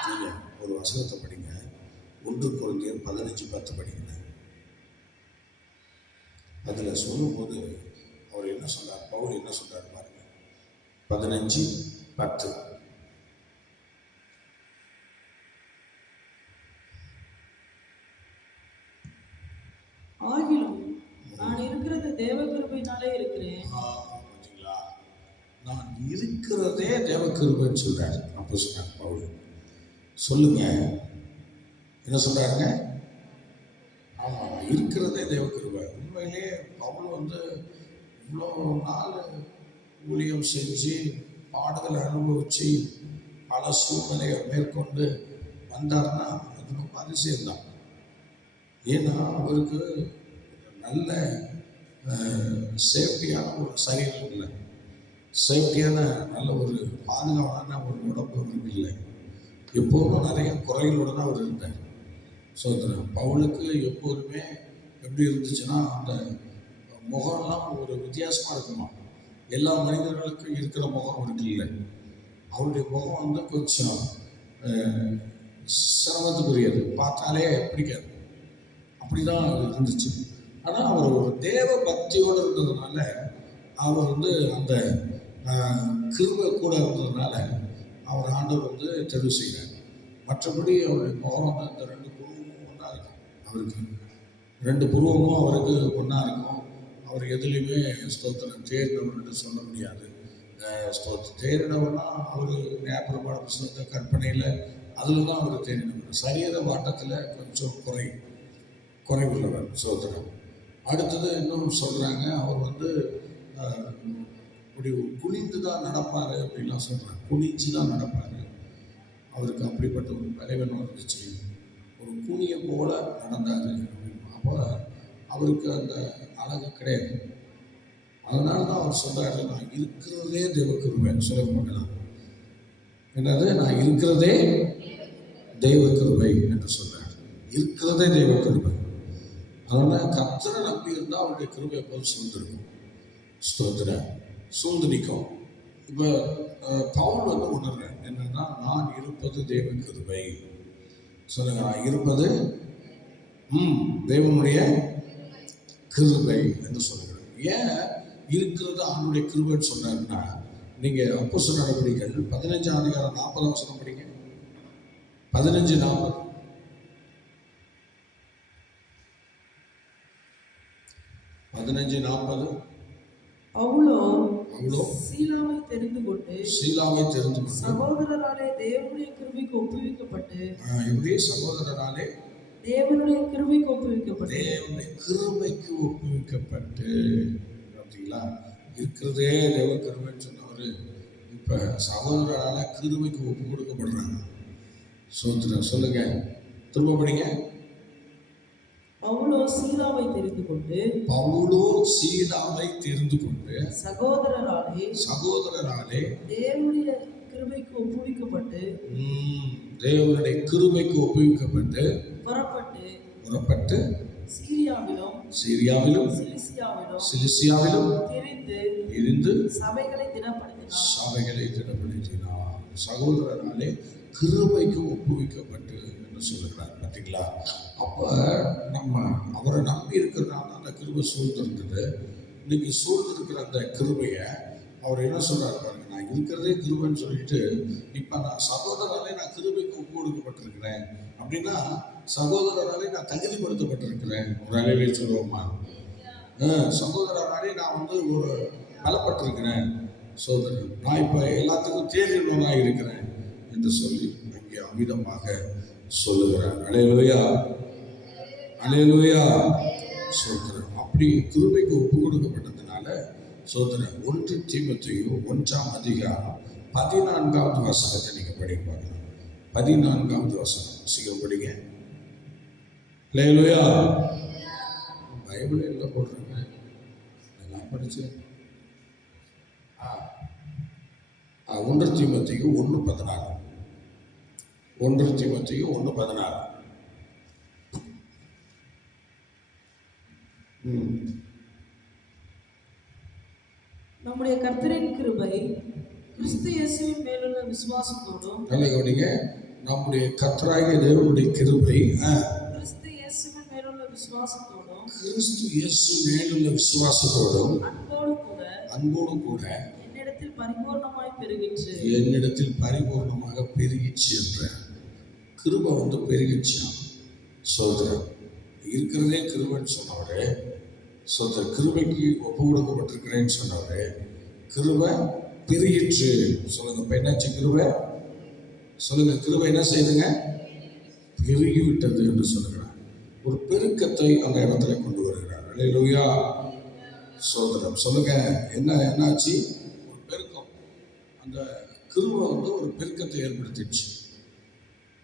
நீங்கள் ஒரு வசனத்தை படிங்க. 1 கொரிந்தியர் 15:10 படிங்க. அதில் சொல்லும்போது அவர் என்ன சொல்றார்? பவுல் என்ன சொல்றாரு பாருங்க. 15:10. ஆகிலும் நான் இருக்கிறது தேவ கிருபையினாலே இருக்கிறேன். பார்த்தீங்களா? நான் இருக்கிறதே தேவ கிருபைன்னு சொல்றாரு அப்போஸ்தலன் பவுல். சொல்லுங்க, என்ன சொல்றாருங்க? ஆமாம், இருக்கிறதே தேவ கிருபை. உண்மையிலே பவுல் இவ்வளோ நாள் ஊழியம் செஞ்சு பாடுதலை அனுபவிச்சு பல சூழ்நிலையை மேற்கொண்டு வந்தார்னா அது ரொம்ப அதிசயம்தான். ஏன்னா அவருக்கு நல்ல சேஃப்டியான ஒரு சரீரம் இல்லை, சேஃப்டியான நல்ல ஒரு பாதுகாப்பான ஒரு உடம்பு அவருக்கு இல்லை. எப்போதும் நிறைய குறைகளோடு தான் அவர் இருந்தார். சோதரன் பவுலுக்கு எப்போதுமே எப்படி இருந்துச்சுன்னா அந்த முகம்லாம் ஒரு வித்தியாசமாக இருக்குமா. எல்லா மனிதர்களுக்கும் இருக்கிற முகம் அவருக்கு இல்லை. அவருடைய முகம் கொஞ்சம் சிரமத்துக்குரியது, பார்த்தாலே பிடிக்காது. அப்படி தான் அது இருந்துச்சு. ஆனால் அவர் ஒரு தேவ பக்தியோடு இருந்ததுனால அவர் அந்த கிருபை கூட இருந்ததுனால அவர் ஆண்டவர் தெரிவு செய்கிறார். மற்றபடி அவருடைய முகம் அந்த 2 புருவமும் ஒன்றா இருக்கும். அவருக்கு 2 புருவமும் அவருக்கு ஒன்றா இருக்கும். அவர் எதுலேயுமே ஸ்தோத்திரம் தேறினவர் என்று சொல்ல முடியாது. தேறினவர்னா அவர் ஞாபகமான புத்தகத்தை கற்பனையில் அதில் தான் அவர் தேறினவர். சரீர வாட்டத்தில் கொஞ்சம் குறைவுள்ளவர் ஸ்தோத்திரம். அடுத்தது இன்னும் சொல்கிறாங்க, அவர் அப்படி குனிந்து தான் நடப்பார் அப்படின்லாம் சொல்கிறாங்க. குனிஞ்சு தான் நடப்பார். அவருக்கு அப்படிப்பட்ட ஒரு பலவீனம் வந்துச்சு. ஒரு கூனியை போல நடந்தார். அப்போ அவருக்கு அந்த அழகு கிடையாது. அதனால தான் அவர் சொல்கிறாரு, நான் இருக்கிறதே தெய்வ கிருபை. சொல்ல பார்க்கலாம். என்னது? நான் இருக்கிறதே தெய்வ கிருபை என்று சொல்கிறார். இருக்கிறதே தெய்வ கிருபை. அதனால கர்த்தரை நம்பி இருந்தால் அவருடைய கிருபை எப்போது சூழ்ந்திருக்கும். ஸ்தோத்திரம், சூழ்ந்து நிற்கும். இப்போ பவுல் வந்து உணர்றேன் என்னன்னா, நான் இருப்பது தேவ கிருபை. சொல்லுங்க, நான் இருப்பது தேவனுடைய கிருபை என்று சொல்லுகிறேன். ஏன் இருக்கிறது அவனுடைய கிருபைன்னு சொன்னார்னா, நீங்கள் அப்போஸ்தலர் நடவடிக்கைகள் 15ஆம் அதிகாரம் 40ஆம் வசனம் படிங்க. 15:40. பவுலோ சீலாவை தெரிந்து கொண்டு சகோதரராலே தேவனுடைய கிருபைக்கு ஒப்புவிக்கப்பட்டு அப்படிங்களா, இருக்கிறதே தேவ கிருபைன்னு சொன்னவர் இப்ப சகோதரரால கிருபைக்கு ஒப்பு கொடுக்கப்படுறாங்க. சோத்திரம், சொல்லுங்க, திரும்ப படிங்க. பவுலோ சீலாவை தெரிந்து கொண்டு சகோதரராலே தேவனுடைய கிருபைக்கு ஒப்புவிக்கப்பட்டு புறப்பட்டு சீரியாவிலும் சிலிசியாவிலும் இருந்து சபைகளை திடப்படுத்தினார். சகோதரராலே கிருபைக்கு ஒப்புவிக்கப்பட்டு என்று சொல்லுகிறார். பார்த்தீங்களா? அப்போ நம்ம அவரை நம்பி இருக்கிறதுனால அந்த கிருபை சூழ்ந்திருந்தது. இன்னைக்கு சூழ்ந்திருக்கிற அந்த கிருபையை அவர் என்ன சொல்றாரு பாருங்க, நான் இருக்கிறதே கிருபைன்னு சொல்லிட்டு இப்போ நான் சகோதரராலே நான் கிருபைக்கு ஒப்பு கொடுக்கப்பட்டிருக்கிறேன் அப்படின்னா, சகோதரராலே நான் தகுதிப்படுத்தப்பட்டிருக்கிறேன். ஒரு அலையிலே சொல்லுவோமா, சகோதரராலே நான் வந்து ஒரு பலப்பட்டிருக்கிறேன். சோதரன், நான் இப்போ எல்லாத்துக்கும் தேர்ந்தவனாக இருக்கிறேன் என்று சொல்லி அங்கே அமிதமாக சொல்லுகிறார். அல்லேலூயா, அல்லேலூயா. சோதரன் அப்படி கிருபைக்கு ஒப்பு கொடுக்கப்பட்டதுனால சோதரன் 1 தீமோத்தேயு 1ஆம் அதிகாரம் 14வது வசனத்தை நீங்க படிப்பாங்க. 14வது வசனம் சீக்கிரம் படிங்க. அல்லேலூயா. பைபிள் எல்லாம் போடுறாங்க, எல்லாம் படிச்சு 1 தீமோத்தேயு 1:14. 1 தீமோத்தேயு 1:14. நம்முடைய கர்த்தரின் கிருபை கிறிஸ்து இயேசுவின் மேலுள்ள விசுவாசத்தோடும், கவனிங்க, நம்முடைய கர்த்தராகிய தேவனுடைய கிருபை கிறிஸ்து இயேசுவின் மேலுள்ள விசுவாசத்தோடும் அன்போடு கூட என்னிடத்தில் பரிபூர்ணமாக பெருகிச்சு என்ற கிருபை வந்து பெருகிச்சான். சோதரன் இருக்கிறதே கிருபைன்னு சொன்னவரே, சோதர கிருபைக்கு ஒப்பு கொடுக்கப்பட்டிருக்கிறேன்னு சொன்னவரே, கிருபை பெருகிற்று. சொல்லுங்க, இப்போ என்னாச்சு? கிருபை சொல்லுங்க, கிருபை என்ன செய்யுதுங்க? பெருகிவிட்டது என்று சொல்லுகிறார். ஒரு பெருக்கத்தை அந்த இடத்துல கொண்டு வருகிறார். அல்லேலூயா. சோதரம், சொல்லுங்க, என்னாச்சு? ஒரு பெருக்கம். அந்த கிருபை வந்து ஒரு பெருக்கத்தை ஏற்படுத்திடுச்சு.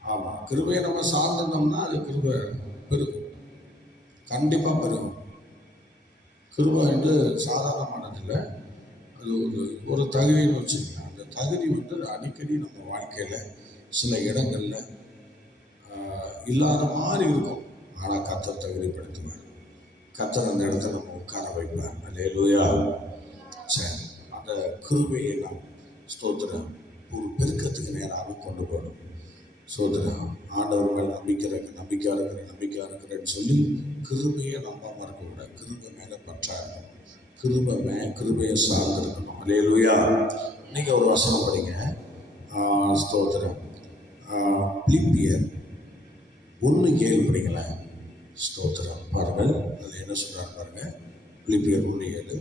ஆமாம், கிருபையை நம்ம சார்ந்திருந்தோம்னா அது கிருபை பெருகும், கண்டிப்பாக பெருகும். கிருபை வந்து சாதாரணமானதில்லை, அது ஒரு தகுதின்னு வச்சுக்கலாம். அந்த தகுதி வந்து அடிக்கடி நம்ம வாழ்க்கையில் சில இடங்களில் இல்லாத மாதிரி இருக்கும். ஆனால் கர்த்தர் தகுதிப்படுத்துவார். கர்த்தர் அந்த இடத்துல நம்ம உட்கார வைப்பார். அல்லேலூயா. சரி, அந்த கிருபையை நாம் ஸ்தோத்திரம் ஒரு பெருக்கத்துக்கு நேராக கொண்டு போகணும். சோதரம், ஆண்டவர் மேல் நம்பிக்கையாக இருக்கிறேன்னு சொல்லி கிருபையை நம்பாமல் இருக்கக்கூடாது. கிருபை மேலே பற்றா இருக்கணும், கிருபையை சார்ந்து இருக்கணும். அல்லேலூயா. நீங்கள் ஒரு வசனம் படிங்க. ஸ்தோத்திரம், பிலிப்பியர் 1:7 படிங்களேன். ஸ்தோத்திரம், பாருங்கள், அதில் என்ன சொல்கிறார் பாருங்க. பிலிப்பியர் 1:7.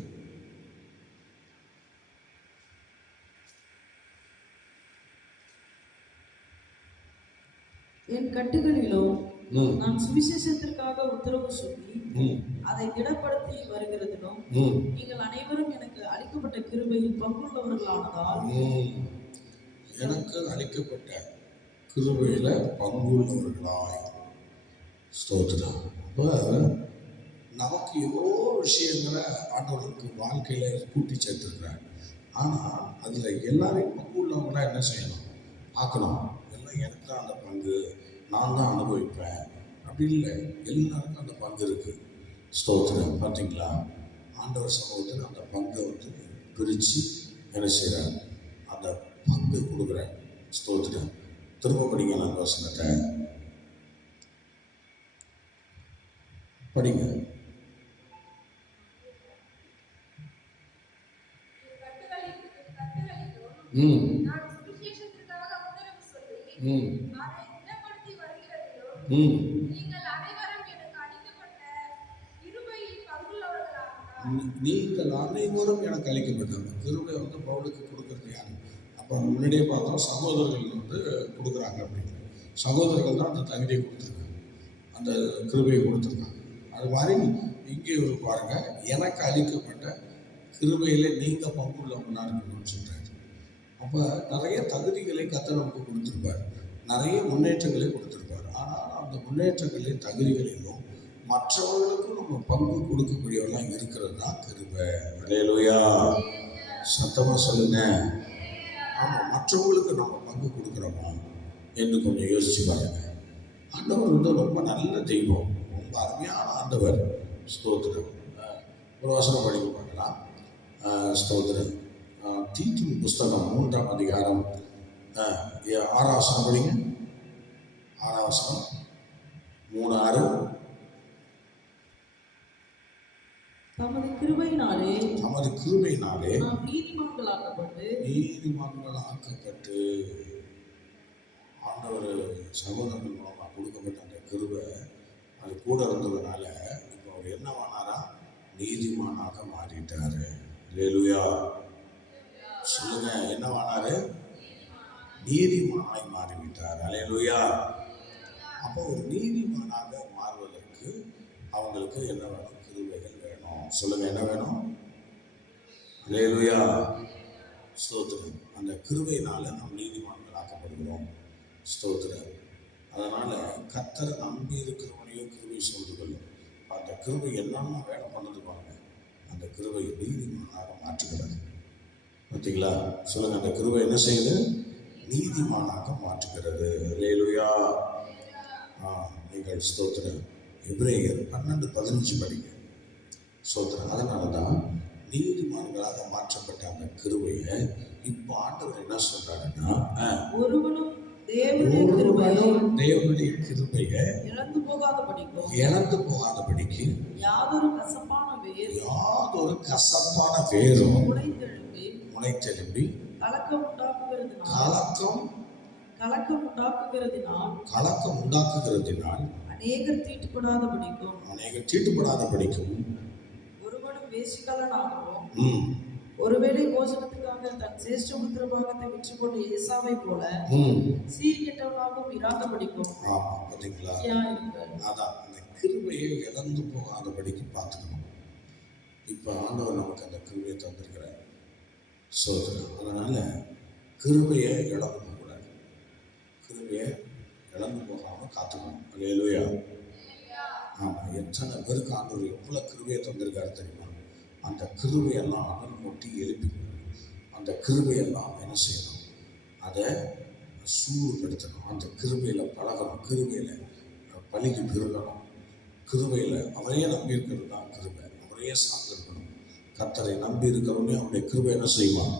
என் கட்டுகளிலோ நான் சுவிசேஷத்திற்காக உத்தரவு சொல்லி அதை திடப்படுத்தி வருகிறதிலும் நீங்கள் அனைவரும் எனக்கு அளிக்கப்பட்ட கிருபையில் பங்குள்ளவர்களானதால், எனக்கு அளிக்கப்பட்ட கிருபையில பங்குள்ளவர்களாய். ஸ்தோத்திரம். அப்போ நமக்கு எவ்வளோ விஷயங்களை ஆண்டவருக்கு வாழ்க்கையில் கூட்டி சேர்த்துருக்கிறார். ஆனால் அதில் எல்லாரையும் பங்கு உள்ளவங்களாம் என்ன செய்யணும்? பார்க்கணும். எல்லாம் எனக்கு தான் அந்த பங்கு, நான் தான் அனுபவிப்பேன் அப்படி இல்லை, எல்லாருக்கும் அந்த பங்கு இருக்கு. ஸ்தோத்திரம். பார்த்தீங்களா, ஆண்டவர் சமூகத்தில் அந்த பங்கை வந்து பிரித்து என்ன செய்கிறார், அந்த பங்கு கொடுக்குறார். ஸ்தோத்திரம். திரும்ப படிங்க, நான் வசனத்தை படிங்க. ம் ம் ம் நீங்கள் அனைவரும் எனக்கு அளிக்கப்பட்டாங்க. கிருபை வந்து பவுலுக்கு கொடுக்கறது யாரு? அப்போ முன்னாடியே பார்த்தோம், சகோதரர்கள் வந்து கொடுக்குறாங்க அப்படின்னு. சகோதரர்கள் தான் அந்த தகுதியை கொடுத்துருக்காங்க, அந்த கிருபையை கொடுத்துருக்காங்க. அது மாதிரி இங்கே ஒரு பாருங்க, எனக்கு அளிக்கப்பட்ட கிருபையில நீங்கள் பங்குள்ளவங்களா இருக்கணும்னு சொல்கிறாரு. அப்போ நிறைய தகுதிகளை கர்த்தர் நமக்கு கொடுத்துருப்பார், நிறைய முன்னேற்றங்களை கொடுத்துருப்பார். ஆனால் அந்த முன்னேற்றங்களையும் தகுதிகளிலும் மற்றவர்களுக்கும் நம்ம பங்கு கொடுக்கக்கூடியவெல்லாம் இருக்கிறது தான் கிருபை. அல்லேலூயா, சத்தமாக சொல்லுங்க. ஆமாம், மற்றவங்களுக்கு நம்ம பங்கு கொடுக்குறோமா என்று கொஞ்சம் யோசிச்சு பாருங்க. ஆண்டவர் வந்து ரொம்ப நல்ல தெய்வம், ரொம்ப அருமையான ஆண்டவர். ஸ்தோத்திரம். ஒரு வசனம் படிக்க பார்க்கலாம். ஸ்தோத்திரம். தீத்துவின் புஸ்தகம் 3ஆம் அதிகாரம் 6ஆம் வசனம் படிங்க. 6ஆம் வசனம் 3:6. தமது கிருபையினாலே நாம் நீதிமான்களாக்கப்பட்டு ஆண்டவர் சகோதரர்கள் மூலமாக கொடுக்கப்பட்ட அந்த கிருபை அது கூட இருந்ததுனால இப்போ அவர் என்னவானாரா, நீதிமானாக மாறிட்டாரு. அல்லேலூயா, சொல்லுங்க, என்னவானாரு? நீதிமானாய் மாறிவிட்டார். அல்லேலூயா. அப்போ ஒரு நீதிமானாக மாறுவதற்கு அவங்களுக்கு என்ன வேணும்? கிருபைகள் வேணும். சொல்லுங்க, என்ன வேணும்? அல்லேலூயா, ஸ்தோத்திரம். அந்த கிருபையினால நாம் நீதிமான்கள் ஆக்கப்படுகிறோம். ஸ்தோத்திரம். அதனால கர்த்தரை நம்பி இருக்கிறவனையும் கிருபை சொல்ந்து கொள்ளும். அந்த கிருபை என்னென்ன வேலை பண்ணது பாருங்க, அந்த கிருபை நீதிமானாக மாற்றுகிறது. பார்த்தீங்களா? சொல்லுங்க, அந்த கிருபை என்ன செய்யுது? நீதிமானாக மாற்றுகிறது. அல்லேலூயா. நீங்கள் ஸ்தோத்திரம். எபிரேயர் 12:15 படிங்க. ஸ்தோத்திரம். அதனால தான் நீதிமான்களாக மாற்றப்பட்ட அந்த கிருபையை இப்போ ஆண்டவர் என்ன சொல்றாருன்னா, ஒருவனும் தேவனுடைய கிருபையை இழந்து போகாதபடிக்கு யாதொரு கசப்பான வேரும் முளைத்தெழும்பி கலக்கம் உண்டாக்குகிறதினால் அநேகர் தீட்டுப்படாதபடிக்கும் ஒருவனும் வேசிக்கலனாகவும் ஒருவேளை போஜனத்துக்காக தன் சிரேஷ்ட புத்திர பாகத்தை விற்று கொண்டு ஏசாவை போல சீர்கெட்டவனாகவும் இராதபடிக்கும். பார்த்தீங்களா? அதான் அந்த கிருபையை இழந்து போகாதபடிக்கு பார்த்துக்கணும். இப்போ ஆண்டவர் நமக்கு அந்த கிருபையை தந்திருக்கிறார். சோதரம். அதனால கிருபையை இழந்து போகக்கூடாது, கிருபையை இழந்து போகாமல் காத்துக்கணும். அல்லேலூயா. ஆமாம், எத்தனை பேருக்கு ஆண்டவர் எவ்வளோ கிருபையை தந்திருக்காரு தெரியுமா? அந்த கிருபையெல்லாம் அனல் மூட்டி எழுப்பி அந்த கிருபையெல்லாம் என்ன செய்யணும்? அதை சூடுபடுத்தணும். அந்த கிருபையில் பழகணும், கிருபையில் பழிக்கு பெருகணும், கிருபையில் அவரையே நம்பி இருக்கிறது தான் கிருபை. அவரையே சார்ந்திருக்கணும். கர்த்தரை நம்பி இருக்கிறவனே அவருடைய கிருபை என்ன செய்வான்?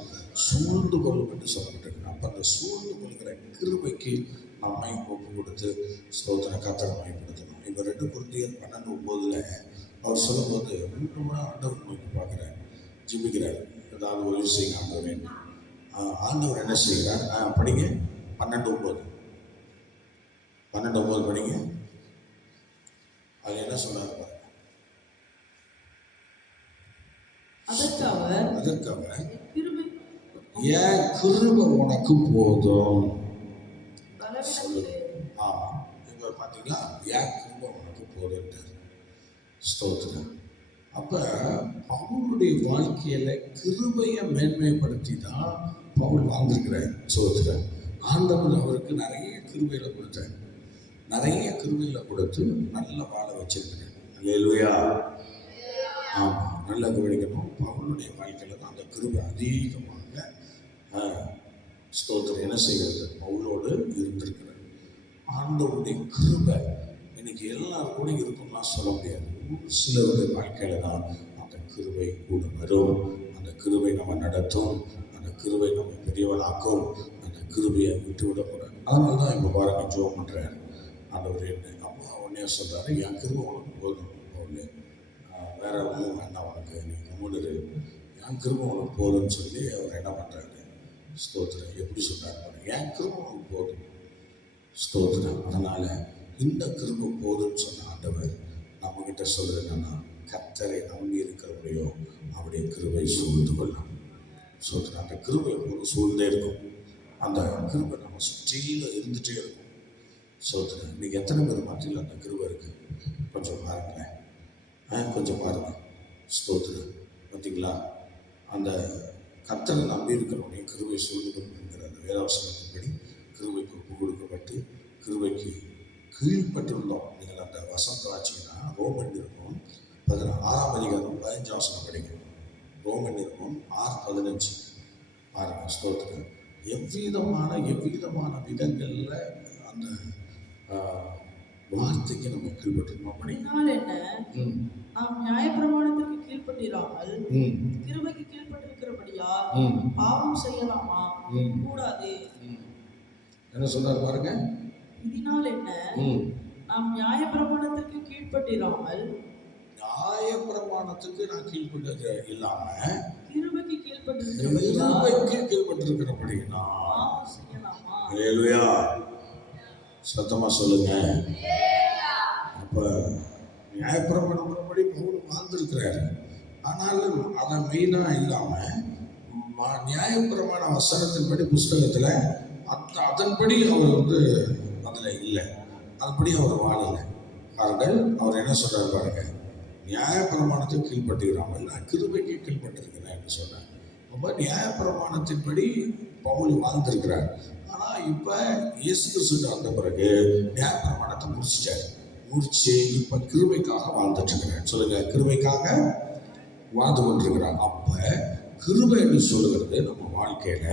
சூழ்ந்து கொள்ளும் என்று சொல்லப்பட்டிருக்கு. அப்போ அந்த சூழ்ந்து கொள்கிற கிருபைக்கு நம்மை ஒப்பு கொடுத்து ஸ்தோத்திர கர்த்தரை பயன்படுத்தணும். இப்போ 2 Corinthians 12:9 அவர் சொல்லும்போது 3 முறை ஆண்டவர் நோக்கி பார்க்குறார், ஜிபிக்கிறார், ஏதாவது ஒரு விஷயம் ஆண்டவர் என்ன ஆண்டவர் என்ன செய்கிறார்? படிங்க. 12:9 படிங்க. அது என்ன சொன்னார் பாருங்க. அதற்கு அவர் என் கிருபை உனக்கு போதும். இப்போ பார்த்தீங்களா, என் கிருபை உனக்கு போதுன்ட்டார். ஸ்தோத்திரம். அப்போ பவுலுடைய வாழ்க்கையில் கிருபையை மேன்மைப்படுத்தி தான் பவுல் வாழ்ந்திருக்கிறார். ஸ்தோத்திரம். ஆண்டவர் அவருக்கு நிறைய கிருபைகளை கொடுத்தார், நிறைய கிருபைகளை கொடுத்து நல்ல வாழ வச்சிருக்கிறார். அல்லேலூயா. ஆமாம், நல்லா கவனிக்கணும். பவுலுடைய வாழ்க்கையில் தான் அந்த கிருபை அதிகமாக ஸ்தோத்திரம் என்ன செய்கிறது? பவுலோடு இருந்திருக்கிறார். ஆண்டவருடைய கிருபை இன்னைக்கு எல்லாரும் கூட இருக்கும்லாம் சொல்ல முடியாது. ஒரு சிலருடைய வாழ்க்கையில தான் அந்த கிருபை கூட வரும், அந்த கிருபை நம்ம நடத்தும், அந்த கிருபை நம்ம பெரியவனாக்கும். அந்த கிருபையை விட்டு விடக்கூடாது. அதனால தான் இப்போ பாருங்க ஜோம் பண்ணுறாரு. ஆண்டவர் என்ன அம்மா உடனே சொல்கிறாரு, என் கிருபை உனக்கு போதும் போகல, வேற ஒன்றும் வேண்டாம் உனக்கு, நீ கம்முனு என் கிருபை உனக்கு போதும்னு சொல்லி அவர் என்ன பண்ணுறாரு. ஸ்தோத்திரம். எப்படி சொல்கிறாரு பாருங்க, என் கிருபை உனக்கு போதும். ஸ்தோத்திரம். அதனால் இந்த கிருபை போதும்னு சொன்ன ஆண்டவர் நம்மகிட்ட சொல்கிறது என்னன்னா, கர்த்தரை நம்பி இருக்கிறவரையோ அவருடைய கிருபை சூழ்ந்து கொள்ளும். ஸ்தோத்திரம். அந்த கிருபை எப்போதும் சூழ்ந்தே இருக்கும். அந்த கிருபை நம்ம சுற்றியில் இருந்துகிட்டே இருக்கும். ஸ்தோத்திரம். இன்னைக்கு எத்தனை பேர் மத்தியில் அந்த கிருபை இருக்குது கொஞ்சம் பாருங்களேன். கொஞ்சம் பாருங்கள். ஸ்தோத்திரம். பார்த்தீங்களா, அந்த கர்த்தரை நம்பி இருக்கிறவனைய கிருபை சூழ்ந்து கொள்ளுங்கிற அந்த வேதவசனத்தின்படி கிருபைக்கு ஒப்பு கொடுக்கப்பட்டு கிருபைக்கு கீழ்பட்டிருந்தோம். நீங்கள் அந்த வசனத்தை வாட்சிங்கன்னா ரோமன் நிருபம் 6:15 படிக்கணும். ரோமன் நிருபம் 6:15 பாருங்கள். ஸ்தோத்திரம். எவ்விதமான விதங்களில் அந்த வார்த்தைக்கு நம்ம கீழ்பட்டிருந்தோம். அப்படி என்ன நாம் நியாயப்பிரமாணத்திற்கு கீழ்ப்பட்டிராமல் கிருபைக்கு கீழ்ப்பட்டிருக்கிறபடியா பாவம் செய்யலாமா? கூடாது. என்ன சொல்றாரு பாருங்க. இதனால் என்ன நாம் நியாயப்பிரமாணத்திற்கு கீழ்ப்பட்டிராமல், நியாயப்பிரமாணத்துக்கு நான் கீழ்ப்பட்டது இல்லாம கிருபைக்கு கீழ்ப்பட்டிருக்கிறபடினா பாவம் செய்யலாமா? ஹல்லேலூயா. சத்தமா சொல்லுங்க. அப்ப நியாயப்பிரமாணப்படி பவுல் வாழ்ந்திருக்கிறாரு. ஆனாலும் அதை மெயினாக இல்லாமல் நியாயப்பிரமாண வசனத்தின்படி புஸ்தகத்தில் அதன்படி அவர் அதில் இல்லை, அதுபடி அவர் வாழலை. பாருங்கள், அவர் என்ன சொல்கிறார் பாருங்க, நியாயப்பிரமாணத்துக்கு கீழ்பட்டுகிறாமல் நான் கிருபைக்கு கீழ்பட்டிருக்கிறேன் என்று சொன்னார். ரொம்ப நியாயப்பிரமாணத்தின்படி பவுல் வாழ்ந்திருக்கிறார். ஆனால் இப்போ இயேசு கிறிஸ்து வந்த பிறகு நியாயப்பிரமாணத்தை முடிச்சு இப்போ கிருபைக்காக வாழ்ந்துட்டு இருக்கிறார். சொல்லுங்க, கிருபைக்காக வாழ்ந்து கொண்டிருக்கிறார். அப்போ கிருபை என்று சொல்லுகிறது நம்ம வாழ்க்கையில்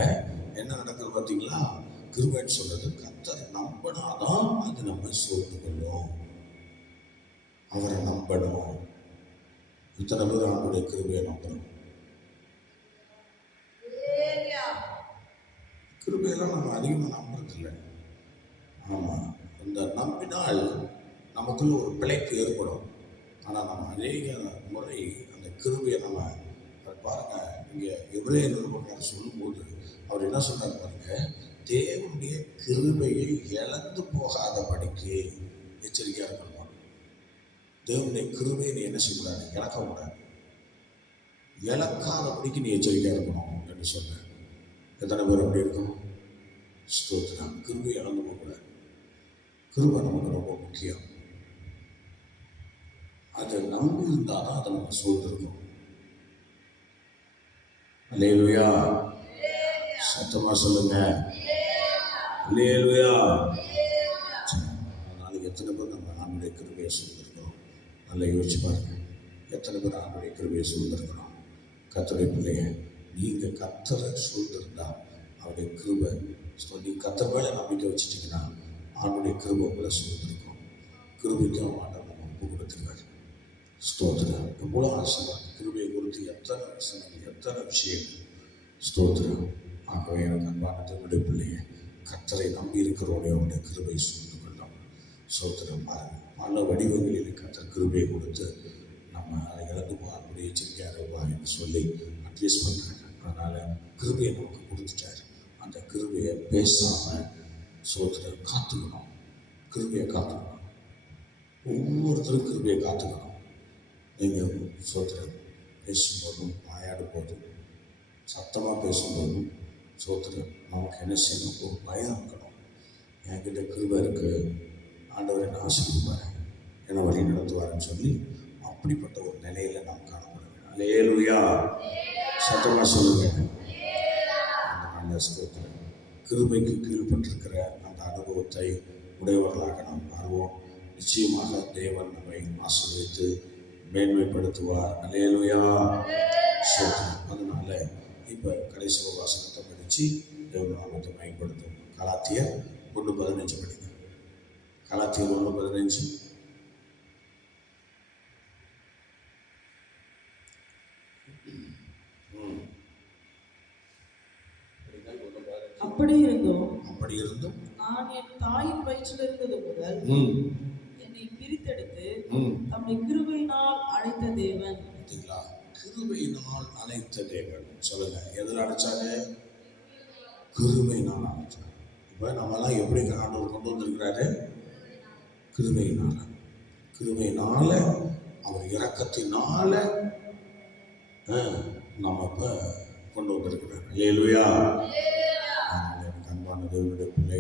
என்ன நடக்குது பார்த்தீங்களா? கிருபைன்னு சொல்றது கர்த்தரை நம்பினாதான் அது நம்ம சூழ்ந்து கொள்ளும். அவரை நம்பணும். இத்தனை பேர் அவனுடைய கிருபையை நம்பணும். கிருபையெல்லாம் நம்ம அதிகமாக நம்புறதில்லை. ஆமாம், இந்த நம்பினால் நமக்குள்ள ஒரு பிழைப்பு ஏற்படும். ஆனால் நம்ம அநேக முறை அந்த கிருபையை நம்ம பாருங்க, இங்கே எபிரேய நிருபக்காரர் சொல்லும்போது அவர் என்ன சொன்னார் பாருங்க, தேவனுடைய கிருபையை இழந்து போகாதபடிக்கு எச்சரிக்கையாக இருக்கணும். தேவனுடைய கிருபையை நீ என்ன செய்யக்கூடாது, இழக்கக்கூடாது. இழக்காதபடிக்கு நீ எச்சரிக்கையாக இருக்கணும் என்று சொன்ன எத்தனை பேர் அப்படி இருக்கணும்? ஸ்தோத்திரம். கிருபையை இழந்து போகக்கூடாது. கிருபை நமக்கு ரொம்ப முக்கியம். அதை நம்பி இருந்தால் தான் அதை நம்ம சூழ்ந்திருக்கோம். அல்லேலூயா. சத்தமா சொல்லுங்க, அல்லேலூயா. நாளைக்கு எத்தனை பேர் நம்ம ஆண்டுடைய கிருபையை சூழ்ந்திருக்கிறோம்? நல்லா யோசிச்சு பாருங்க. எத்தனை பேர் ஆண்டுடைய கிருபையை சூழ்ந்திருக்கிறோம்? கர்த்தருடைய பிள்ளைய நீங்கள் கர்த்தரை சூழ்ந்திருந்தா அவருடைய கிருபை, நீங்கள் கர்த்தர் மேலே நம்பிக்கை வச்சுட்டிங்கன்னா ஆண்டுடைய கிருபை உங்களை சூழ்ந்திருக்கும். கிருபைக்கும் ஆண்டவர் நம்ம ஒப்பு கொடுத்துருக்காரு. ஸ்தோத்திரம். எவ்வளோ ஆசீர்வாதம் கிருபையை குறித்து எத்தனை வசனங்கள், எத்தனை விஷயங்கள். ஸ்தோத்திரம். ஆகவே எனக்கு அன்பான தேவனுடைய பிள்ளையை கர்த்தரை நம்பி இருக்கிறவனுடைய கிருபை சூழ்ந்து கொள்ளும். ஸ்தோத்திரம். பாருங்கள், பல வடிவங்களில் கர்த்தர் கிருபையை கொடுத்து நம்ம அதை இழந்து போகக்கூடிய எச்சரிக்கையாக இருப்பா என்று சொல்லி அட்வைஸ் பண்ணுறாங்க. அதனால் கிருபையை நமக்கு கொடுத்துட்டாரு. அந்த கிருபையை பேசாமல் ஸ்தோத்திரம் காத்துக்கணும். கிருபையை காத்துக்கணும். ஒவ்வொருத்தரும் கிருபையை காத்துக்கணும். நீங்கள் ஸ்தோத்திரம் பேசும்போதும், வாயாடும் போதும், சத்தமாக பேசும்போதும் ஸ்தோத்திரம் நமக்கு என்ன செய்யணும், ஒரு பயம் இருக்கணும். என்கிட்ட கிருபை இருக்குது, ஆண்டவர் என்ன ஆசீர்வதிப்பார், என்ன வழி நடத்துவார்னு சொல்லி அப்படிப்பட்ட ஒரு நிலையில் நாம் காணப்படுறோம். அல்லேலூயா. சத்தமாக சொல்லுங்க. அந்த நல்ல ஸ்தோத்திரம். கிருபைக்கு கீழ்பட்டிருக்கிற அந்த அனுபவத்தை உடையவர்களாக நாம் மாறுவோம். நிச்சயமாக தேவன் நம்மை ஆசீர்வதித்து மேன்மைப்படுத்துவார். அல்லேலூயா. ஸ்தோத்திரம். அதனால இப்போ கடைசி வாசகத்தை படித்து தேவன் நாமத்தை மேம்படுத்தும். கலாத்தியர் 1:15 படிங்க. கலாத்தியர் 1:15. அப்படி இருந்தும் நான் என் தாயின் வயிற்றில் இருந்தது முதல் என்னை பிரித்தெடுத்து தம்முடைய கிருபையினால் அழைத்த தேவன். கிருபையினால் அழைத்த தேவன். சொல்லுங்க, எதில் அழைச்சாரு? கிருபையினால் அழைச்சாரு. இப்ப நம்மலாம் எப்படி ஆண்டவர் கொண்டு வந்திருக்கிறாரு? கிருபையினால. கிருபையினால, அவர் இரக்கத்தினால நம்ம இப்ப கொண்டு வந்திருக்கிறார். அல்லேலூயா. எனக்கு அன்பான தேவனுடைய பிள்ளை,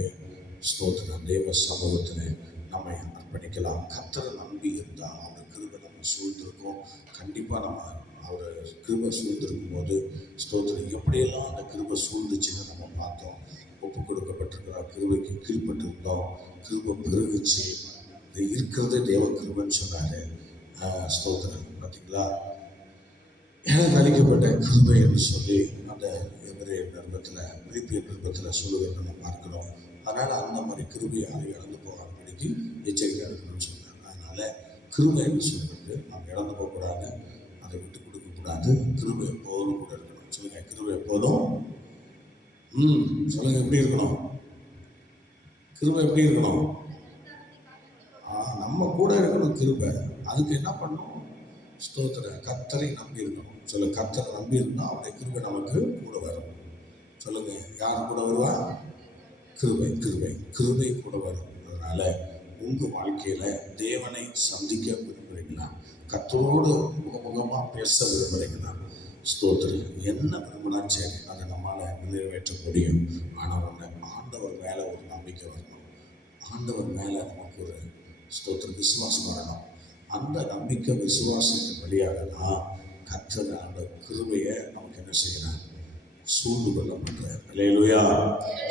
ஸ்தோத்திரம். தேவ சமூகத்தில் நம்மை அர்ப்பணிக்கலாம். கர்த்தரை நம்பி இருந்தால் அவர் கிருபை நம்ம சூழ்ந்திருக்கோம். கண்டிப்பாக நம்ம அவர் கிருபை சூழ்ந்திருக்கும் போது ஸ்தோத்திரம் எப்படியெல்லாம் அந்த கிருபை சூழ்ந்துச்சுன்னு நம்ம பார்த்தோம். ஒப்பு கொடுக்கப்பட்டிருக்கிறார். கிருபைக்கு கீழ்பட்டிருந்தோம். கிருபை பெருகுச்சு. இது இருக்கிறதே தேவ கிருபைன்னு சொன்னார். ஸ்தோத்திரம். பார்த்தீங்களா, எனக்கு அளிக்கப்பட்ட கிருபை என்று சொல்லி அந்த எபிரேய நிருபத்தில், பிலிப்பிய நிருபத்தில் சொல்லுகிறத நம்ம பார்க்கிறோம். அதனால் அந்த மாதிரி கிருபை யாரையும் இழந்து போகாதபடிக்கு எச்சரிக்கையாக இருக்கணும்னு சொல்கிறாங்க. அதனால் கிருபை என்று சொல்கிறது நம்ம இழந்து போகக்கூடாது, அதை விட்டு கொடுக்கக்கூடாது. கிருபை எப்போதும் கூட இருக்கணும். சொல்லுங்கள், கிருபை எப்போதும். சொல்லுங்கள், எப்படி இருக்கணும்? கிருபை எப்படி இருக்கணும்? நம்ம கூட இருக்கணும். கிருபை அதுக்கு என்ன பண்ணணும்? ஸ்தோத்திர கர்த்தரை நம்பி இருக்கணும். சொல்ல, கர்த்தரை நம்பி இருந்தால் அவருடைய கிருபை நமக்கு கூட வரும். சொல்லுங்க, யார் கூட வருவா? கிருபை. கிருபை கிருபை கூட வரும். அதனால உங்க வாழ்க்கையில தேவனை சந்திக்க விரும்புகிறீங்களா? கர்த்தரோடு முகமுகமா பேச விரும்புகிறீங்களா? ஸ்தோத்திரம். என்ன விரும்பினாலும் சரி, அதை நம்மளால நிறைவேற்ற முடியும். ஆனால் ஒன்று, ஆண்டவர் மேல ஒரு நம்பிக்கை வரணும். ஆண்டவர் மேல நமக்கு ஒரு ஸ்தோத்திரம் விசுவாசம் வரணும். அந்த நம்பிக்கை விசுவாசத்தின் வழியாக தான் கர்த்தர் அந்த கிருபையை நமக்கு என்ன செய்யறார்? சூழ்ந்து கொள்ள பண்றார். அல்லேலூயா.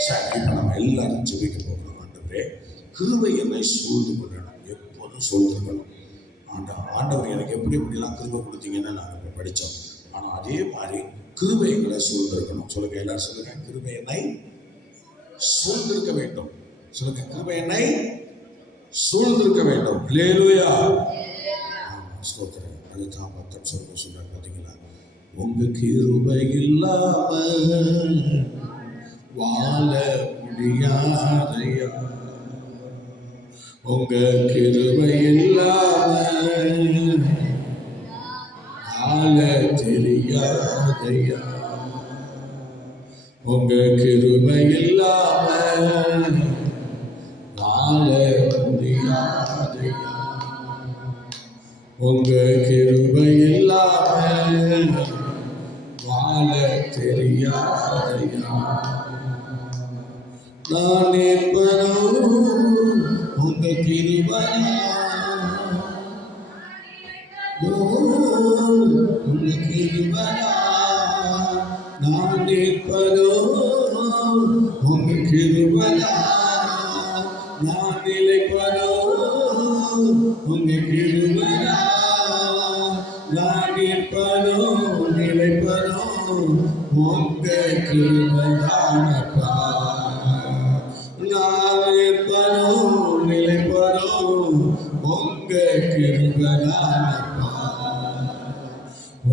சரி, இப்போ நம்ம எல்லாரும் ஜெபிக்க போகிறோம். ஆண்டவரே, கிருபை என்னை சூழ்ந்து கொள்ளணும். எப்போதும் சூழ்ந்துருக்கணும். ஆண்டவர் எனக்கு எப்படி எப்படிலாம் கிருபை கொடுத்தீங்கன்னு நாங்கள் இப்போ படித்தோம். ஆனால் அதே மாதிரி கிருபை எங்களை சூழ்ந்திருக்கணும். சொல்லுங்க, எல்லாரும் சொல்லுங்க, கிருபை என்னை சூழ்ந்திருக்க வேண்டும். சொல்லுங்க, கிருபை என்னை சூழ்ந்திருக்க வேண்டும். அல்லேலூயா. ஸ்தோத்திரம். அதுதான் பக்தன் சொல்றார். பார்த்தீங்களா, உங்க கிருபை இல்லாம வாழ முடியாதையா, உங்க கிருபை இல்லாம வாழ தெரியாதையா, உங்க கிருபை இல்லாம வாழ முடியாதையா, உங்க கிருபை இல்லாம வாழ தெரியாதையா, நான் இருப்பனோ உங்க கிருபையா, உங்க கிருபையா, நான் இருப்பனோ உங்க கிருபையா, நான் நிலைப்பனோ உங்க கிருபையா, நான் இருப்பனோ நிலைப்பனோ உங்க கிருபையானப்பா, நான் இருப்பனோ நிலைப்பனோ உங்க கிருபையானப்பா,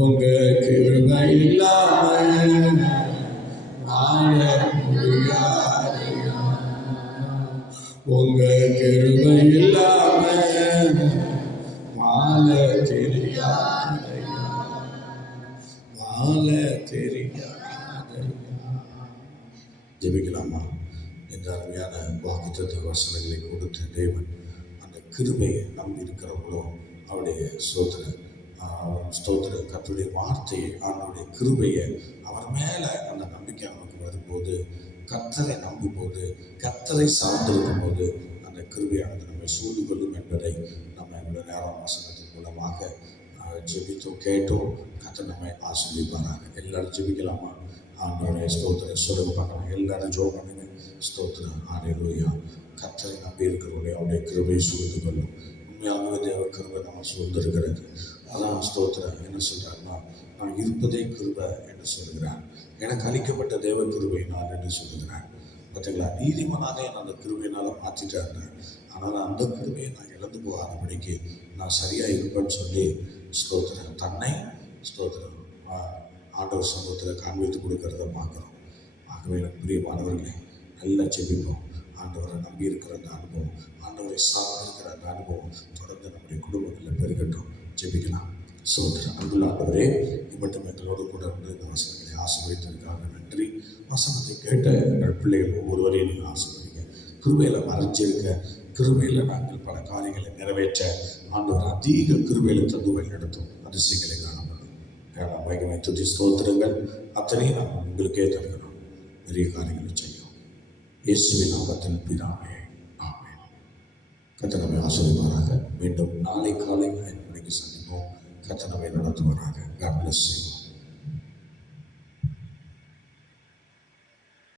உங்க கிருபை இல்லாம வாழ முடியாதையா, உங்க கிருபை இல்லாம வாழ தெரியாதையா, வாழ தெரியாதையா. ஜெபிக்கலாமா? என்ற அருமையான வாக்குத்தத்த வசனங்களை கொடுத்த தேவன் அந்த கிருபையை நம்பி இருக்கிறவங்களோ அவருடைய ஸ்தோத்திர கர்த்தருடைய வார்த்தையை, அவனுடைய கிருபையை, அவர் மேலே அந்த நம்பிக்கை நமக்கு வரும்போது, கர்த்தரை நம்பும்போது, கர்த்தரை சார்ந்திருக்கும் போது அந்த கிருபையானது நம்மை சூழ்ந்து கொள்ளும் என்பதை நம்ம என்னுடைய நேரம் வசனத்தின் மூலமாக ஜெபித்தோம், கேட்டோம். கர்த்தர் நம்மை ஆசீர்வதிப்பாராக. எல்லாரும் ஜெபிக்கலாமா? ஆண்டவரே ஸ்தோத்திரம். சொல்லுங்க பார்க்கலாம், எல்லாரும் ஜெபம் பண்ணுங்க. ஸ்தோத்திரம். ஹல்லேலூயா. கர்த்தரை நம்பி இருக்கிறவங்களே அவருடைய கிருபையை சூழ்ந்து கொள்ளும். உண்மையாகவே தேவ கிருபை நம்ம சூழ்ந்து இருக்கிறது. அதான் ஸ்தோத்திரம். என்ன சொல்றாருன்னா, நான் இருப்பதே கிருபை என்று சொல்கிறார். எனக்கு அளிக்கப்பட்ட தேவ கிருபை நான் என்று சொல்லுகிறேன். பார்த்தீங்களா, நீதிமனாக என்னை அந்த கிருபையினால் மாற்றிட்டாங்க. ஆனால் அந்த கிருபையை நான் இழந்து போகாதபடிக்கு நான் சரியாக இருப்பேன்னு சொல்லி ஸ்தோத்திரம் தன்னை ஸ்தோத்திரம் ஆண்டவர் சமூகத்தில் காண்பித்து கொடுக்கறத பார்க்குறோம். ஆகவே எனக்கு பிரியமானவர்களே, நல்லா ஜெபிப்போம். ஆண்டவரை நம்பி இருக்கிற அந்த அனுபவம், ஆண்டவரை சார்ந்திருக்கிற அந்த அனுபவம் தொடர்ந்து நம்முடைய குடும்பங்களில் பெருகட்டும். ஜெபிக்கலாம். சோதரன் அன்புள்ள ஆண்டவரே, மட்டும் எங்களோடு கூட இருந்து இந்த வசனங்களை ஆசீர்வதித்ததற்காக நன்றி. வசனத்தை கேட்ட எங்கள் பிள்ளைகள் ஒவ்வொருவரையும் நீங்கள் ஆசீர்வதிங்க. கிருபையில் மறைஞ்சிருக்க, கிருபையில் நாங்கள் பல காரியங்களை நிறைவேற்ற ஆண்டவர் அதிக கிருபையில் தந்து வழி நடத்தும் அதிசயங்களை காணப்படும். ஏழாம் மகிமை துதி ஸ்தோத்திரங்கள் அத்தனையும் நாம் உங்களுக்கே தருகிறோம். பெரிய காரியங்களை செய்யும் இயேசுவின் நாமத்தில் பிதாவே, ஆமென். கர்த்தர் நம்மை ஆசீர்வதிப்பாராக. மீண்டும் நாளை காலை 5 மணிக்கு சந்திப்போம். கர்த்தர் நம்மை நடத்துவாராக. God bless you.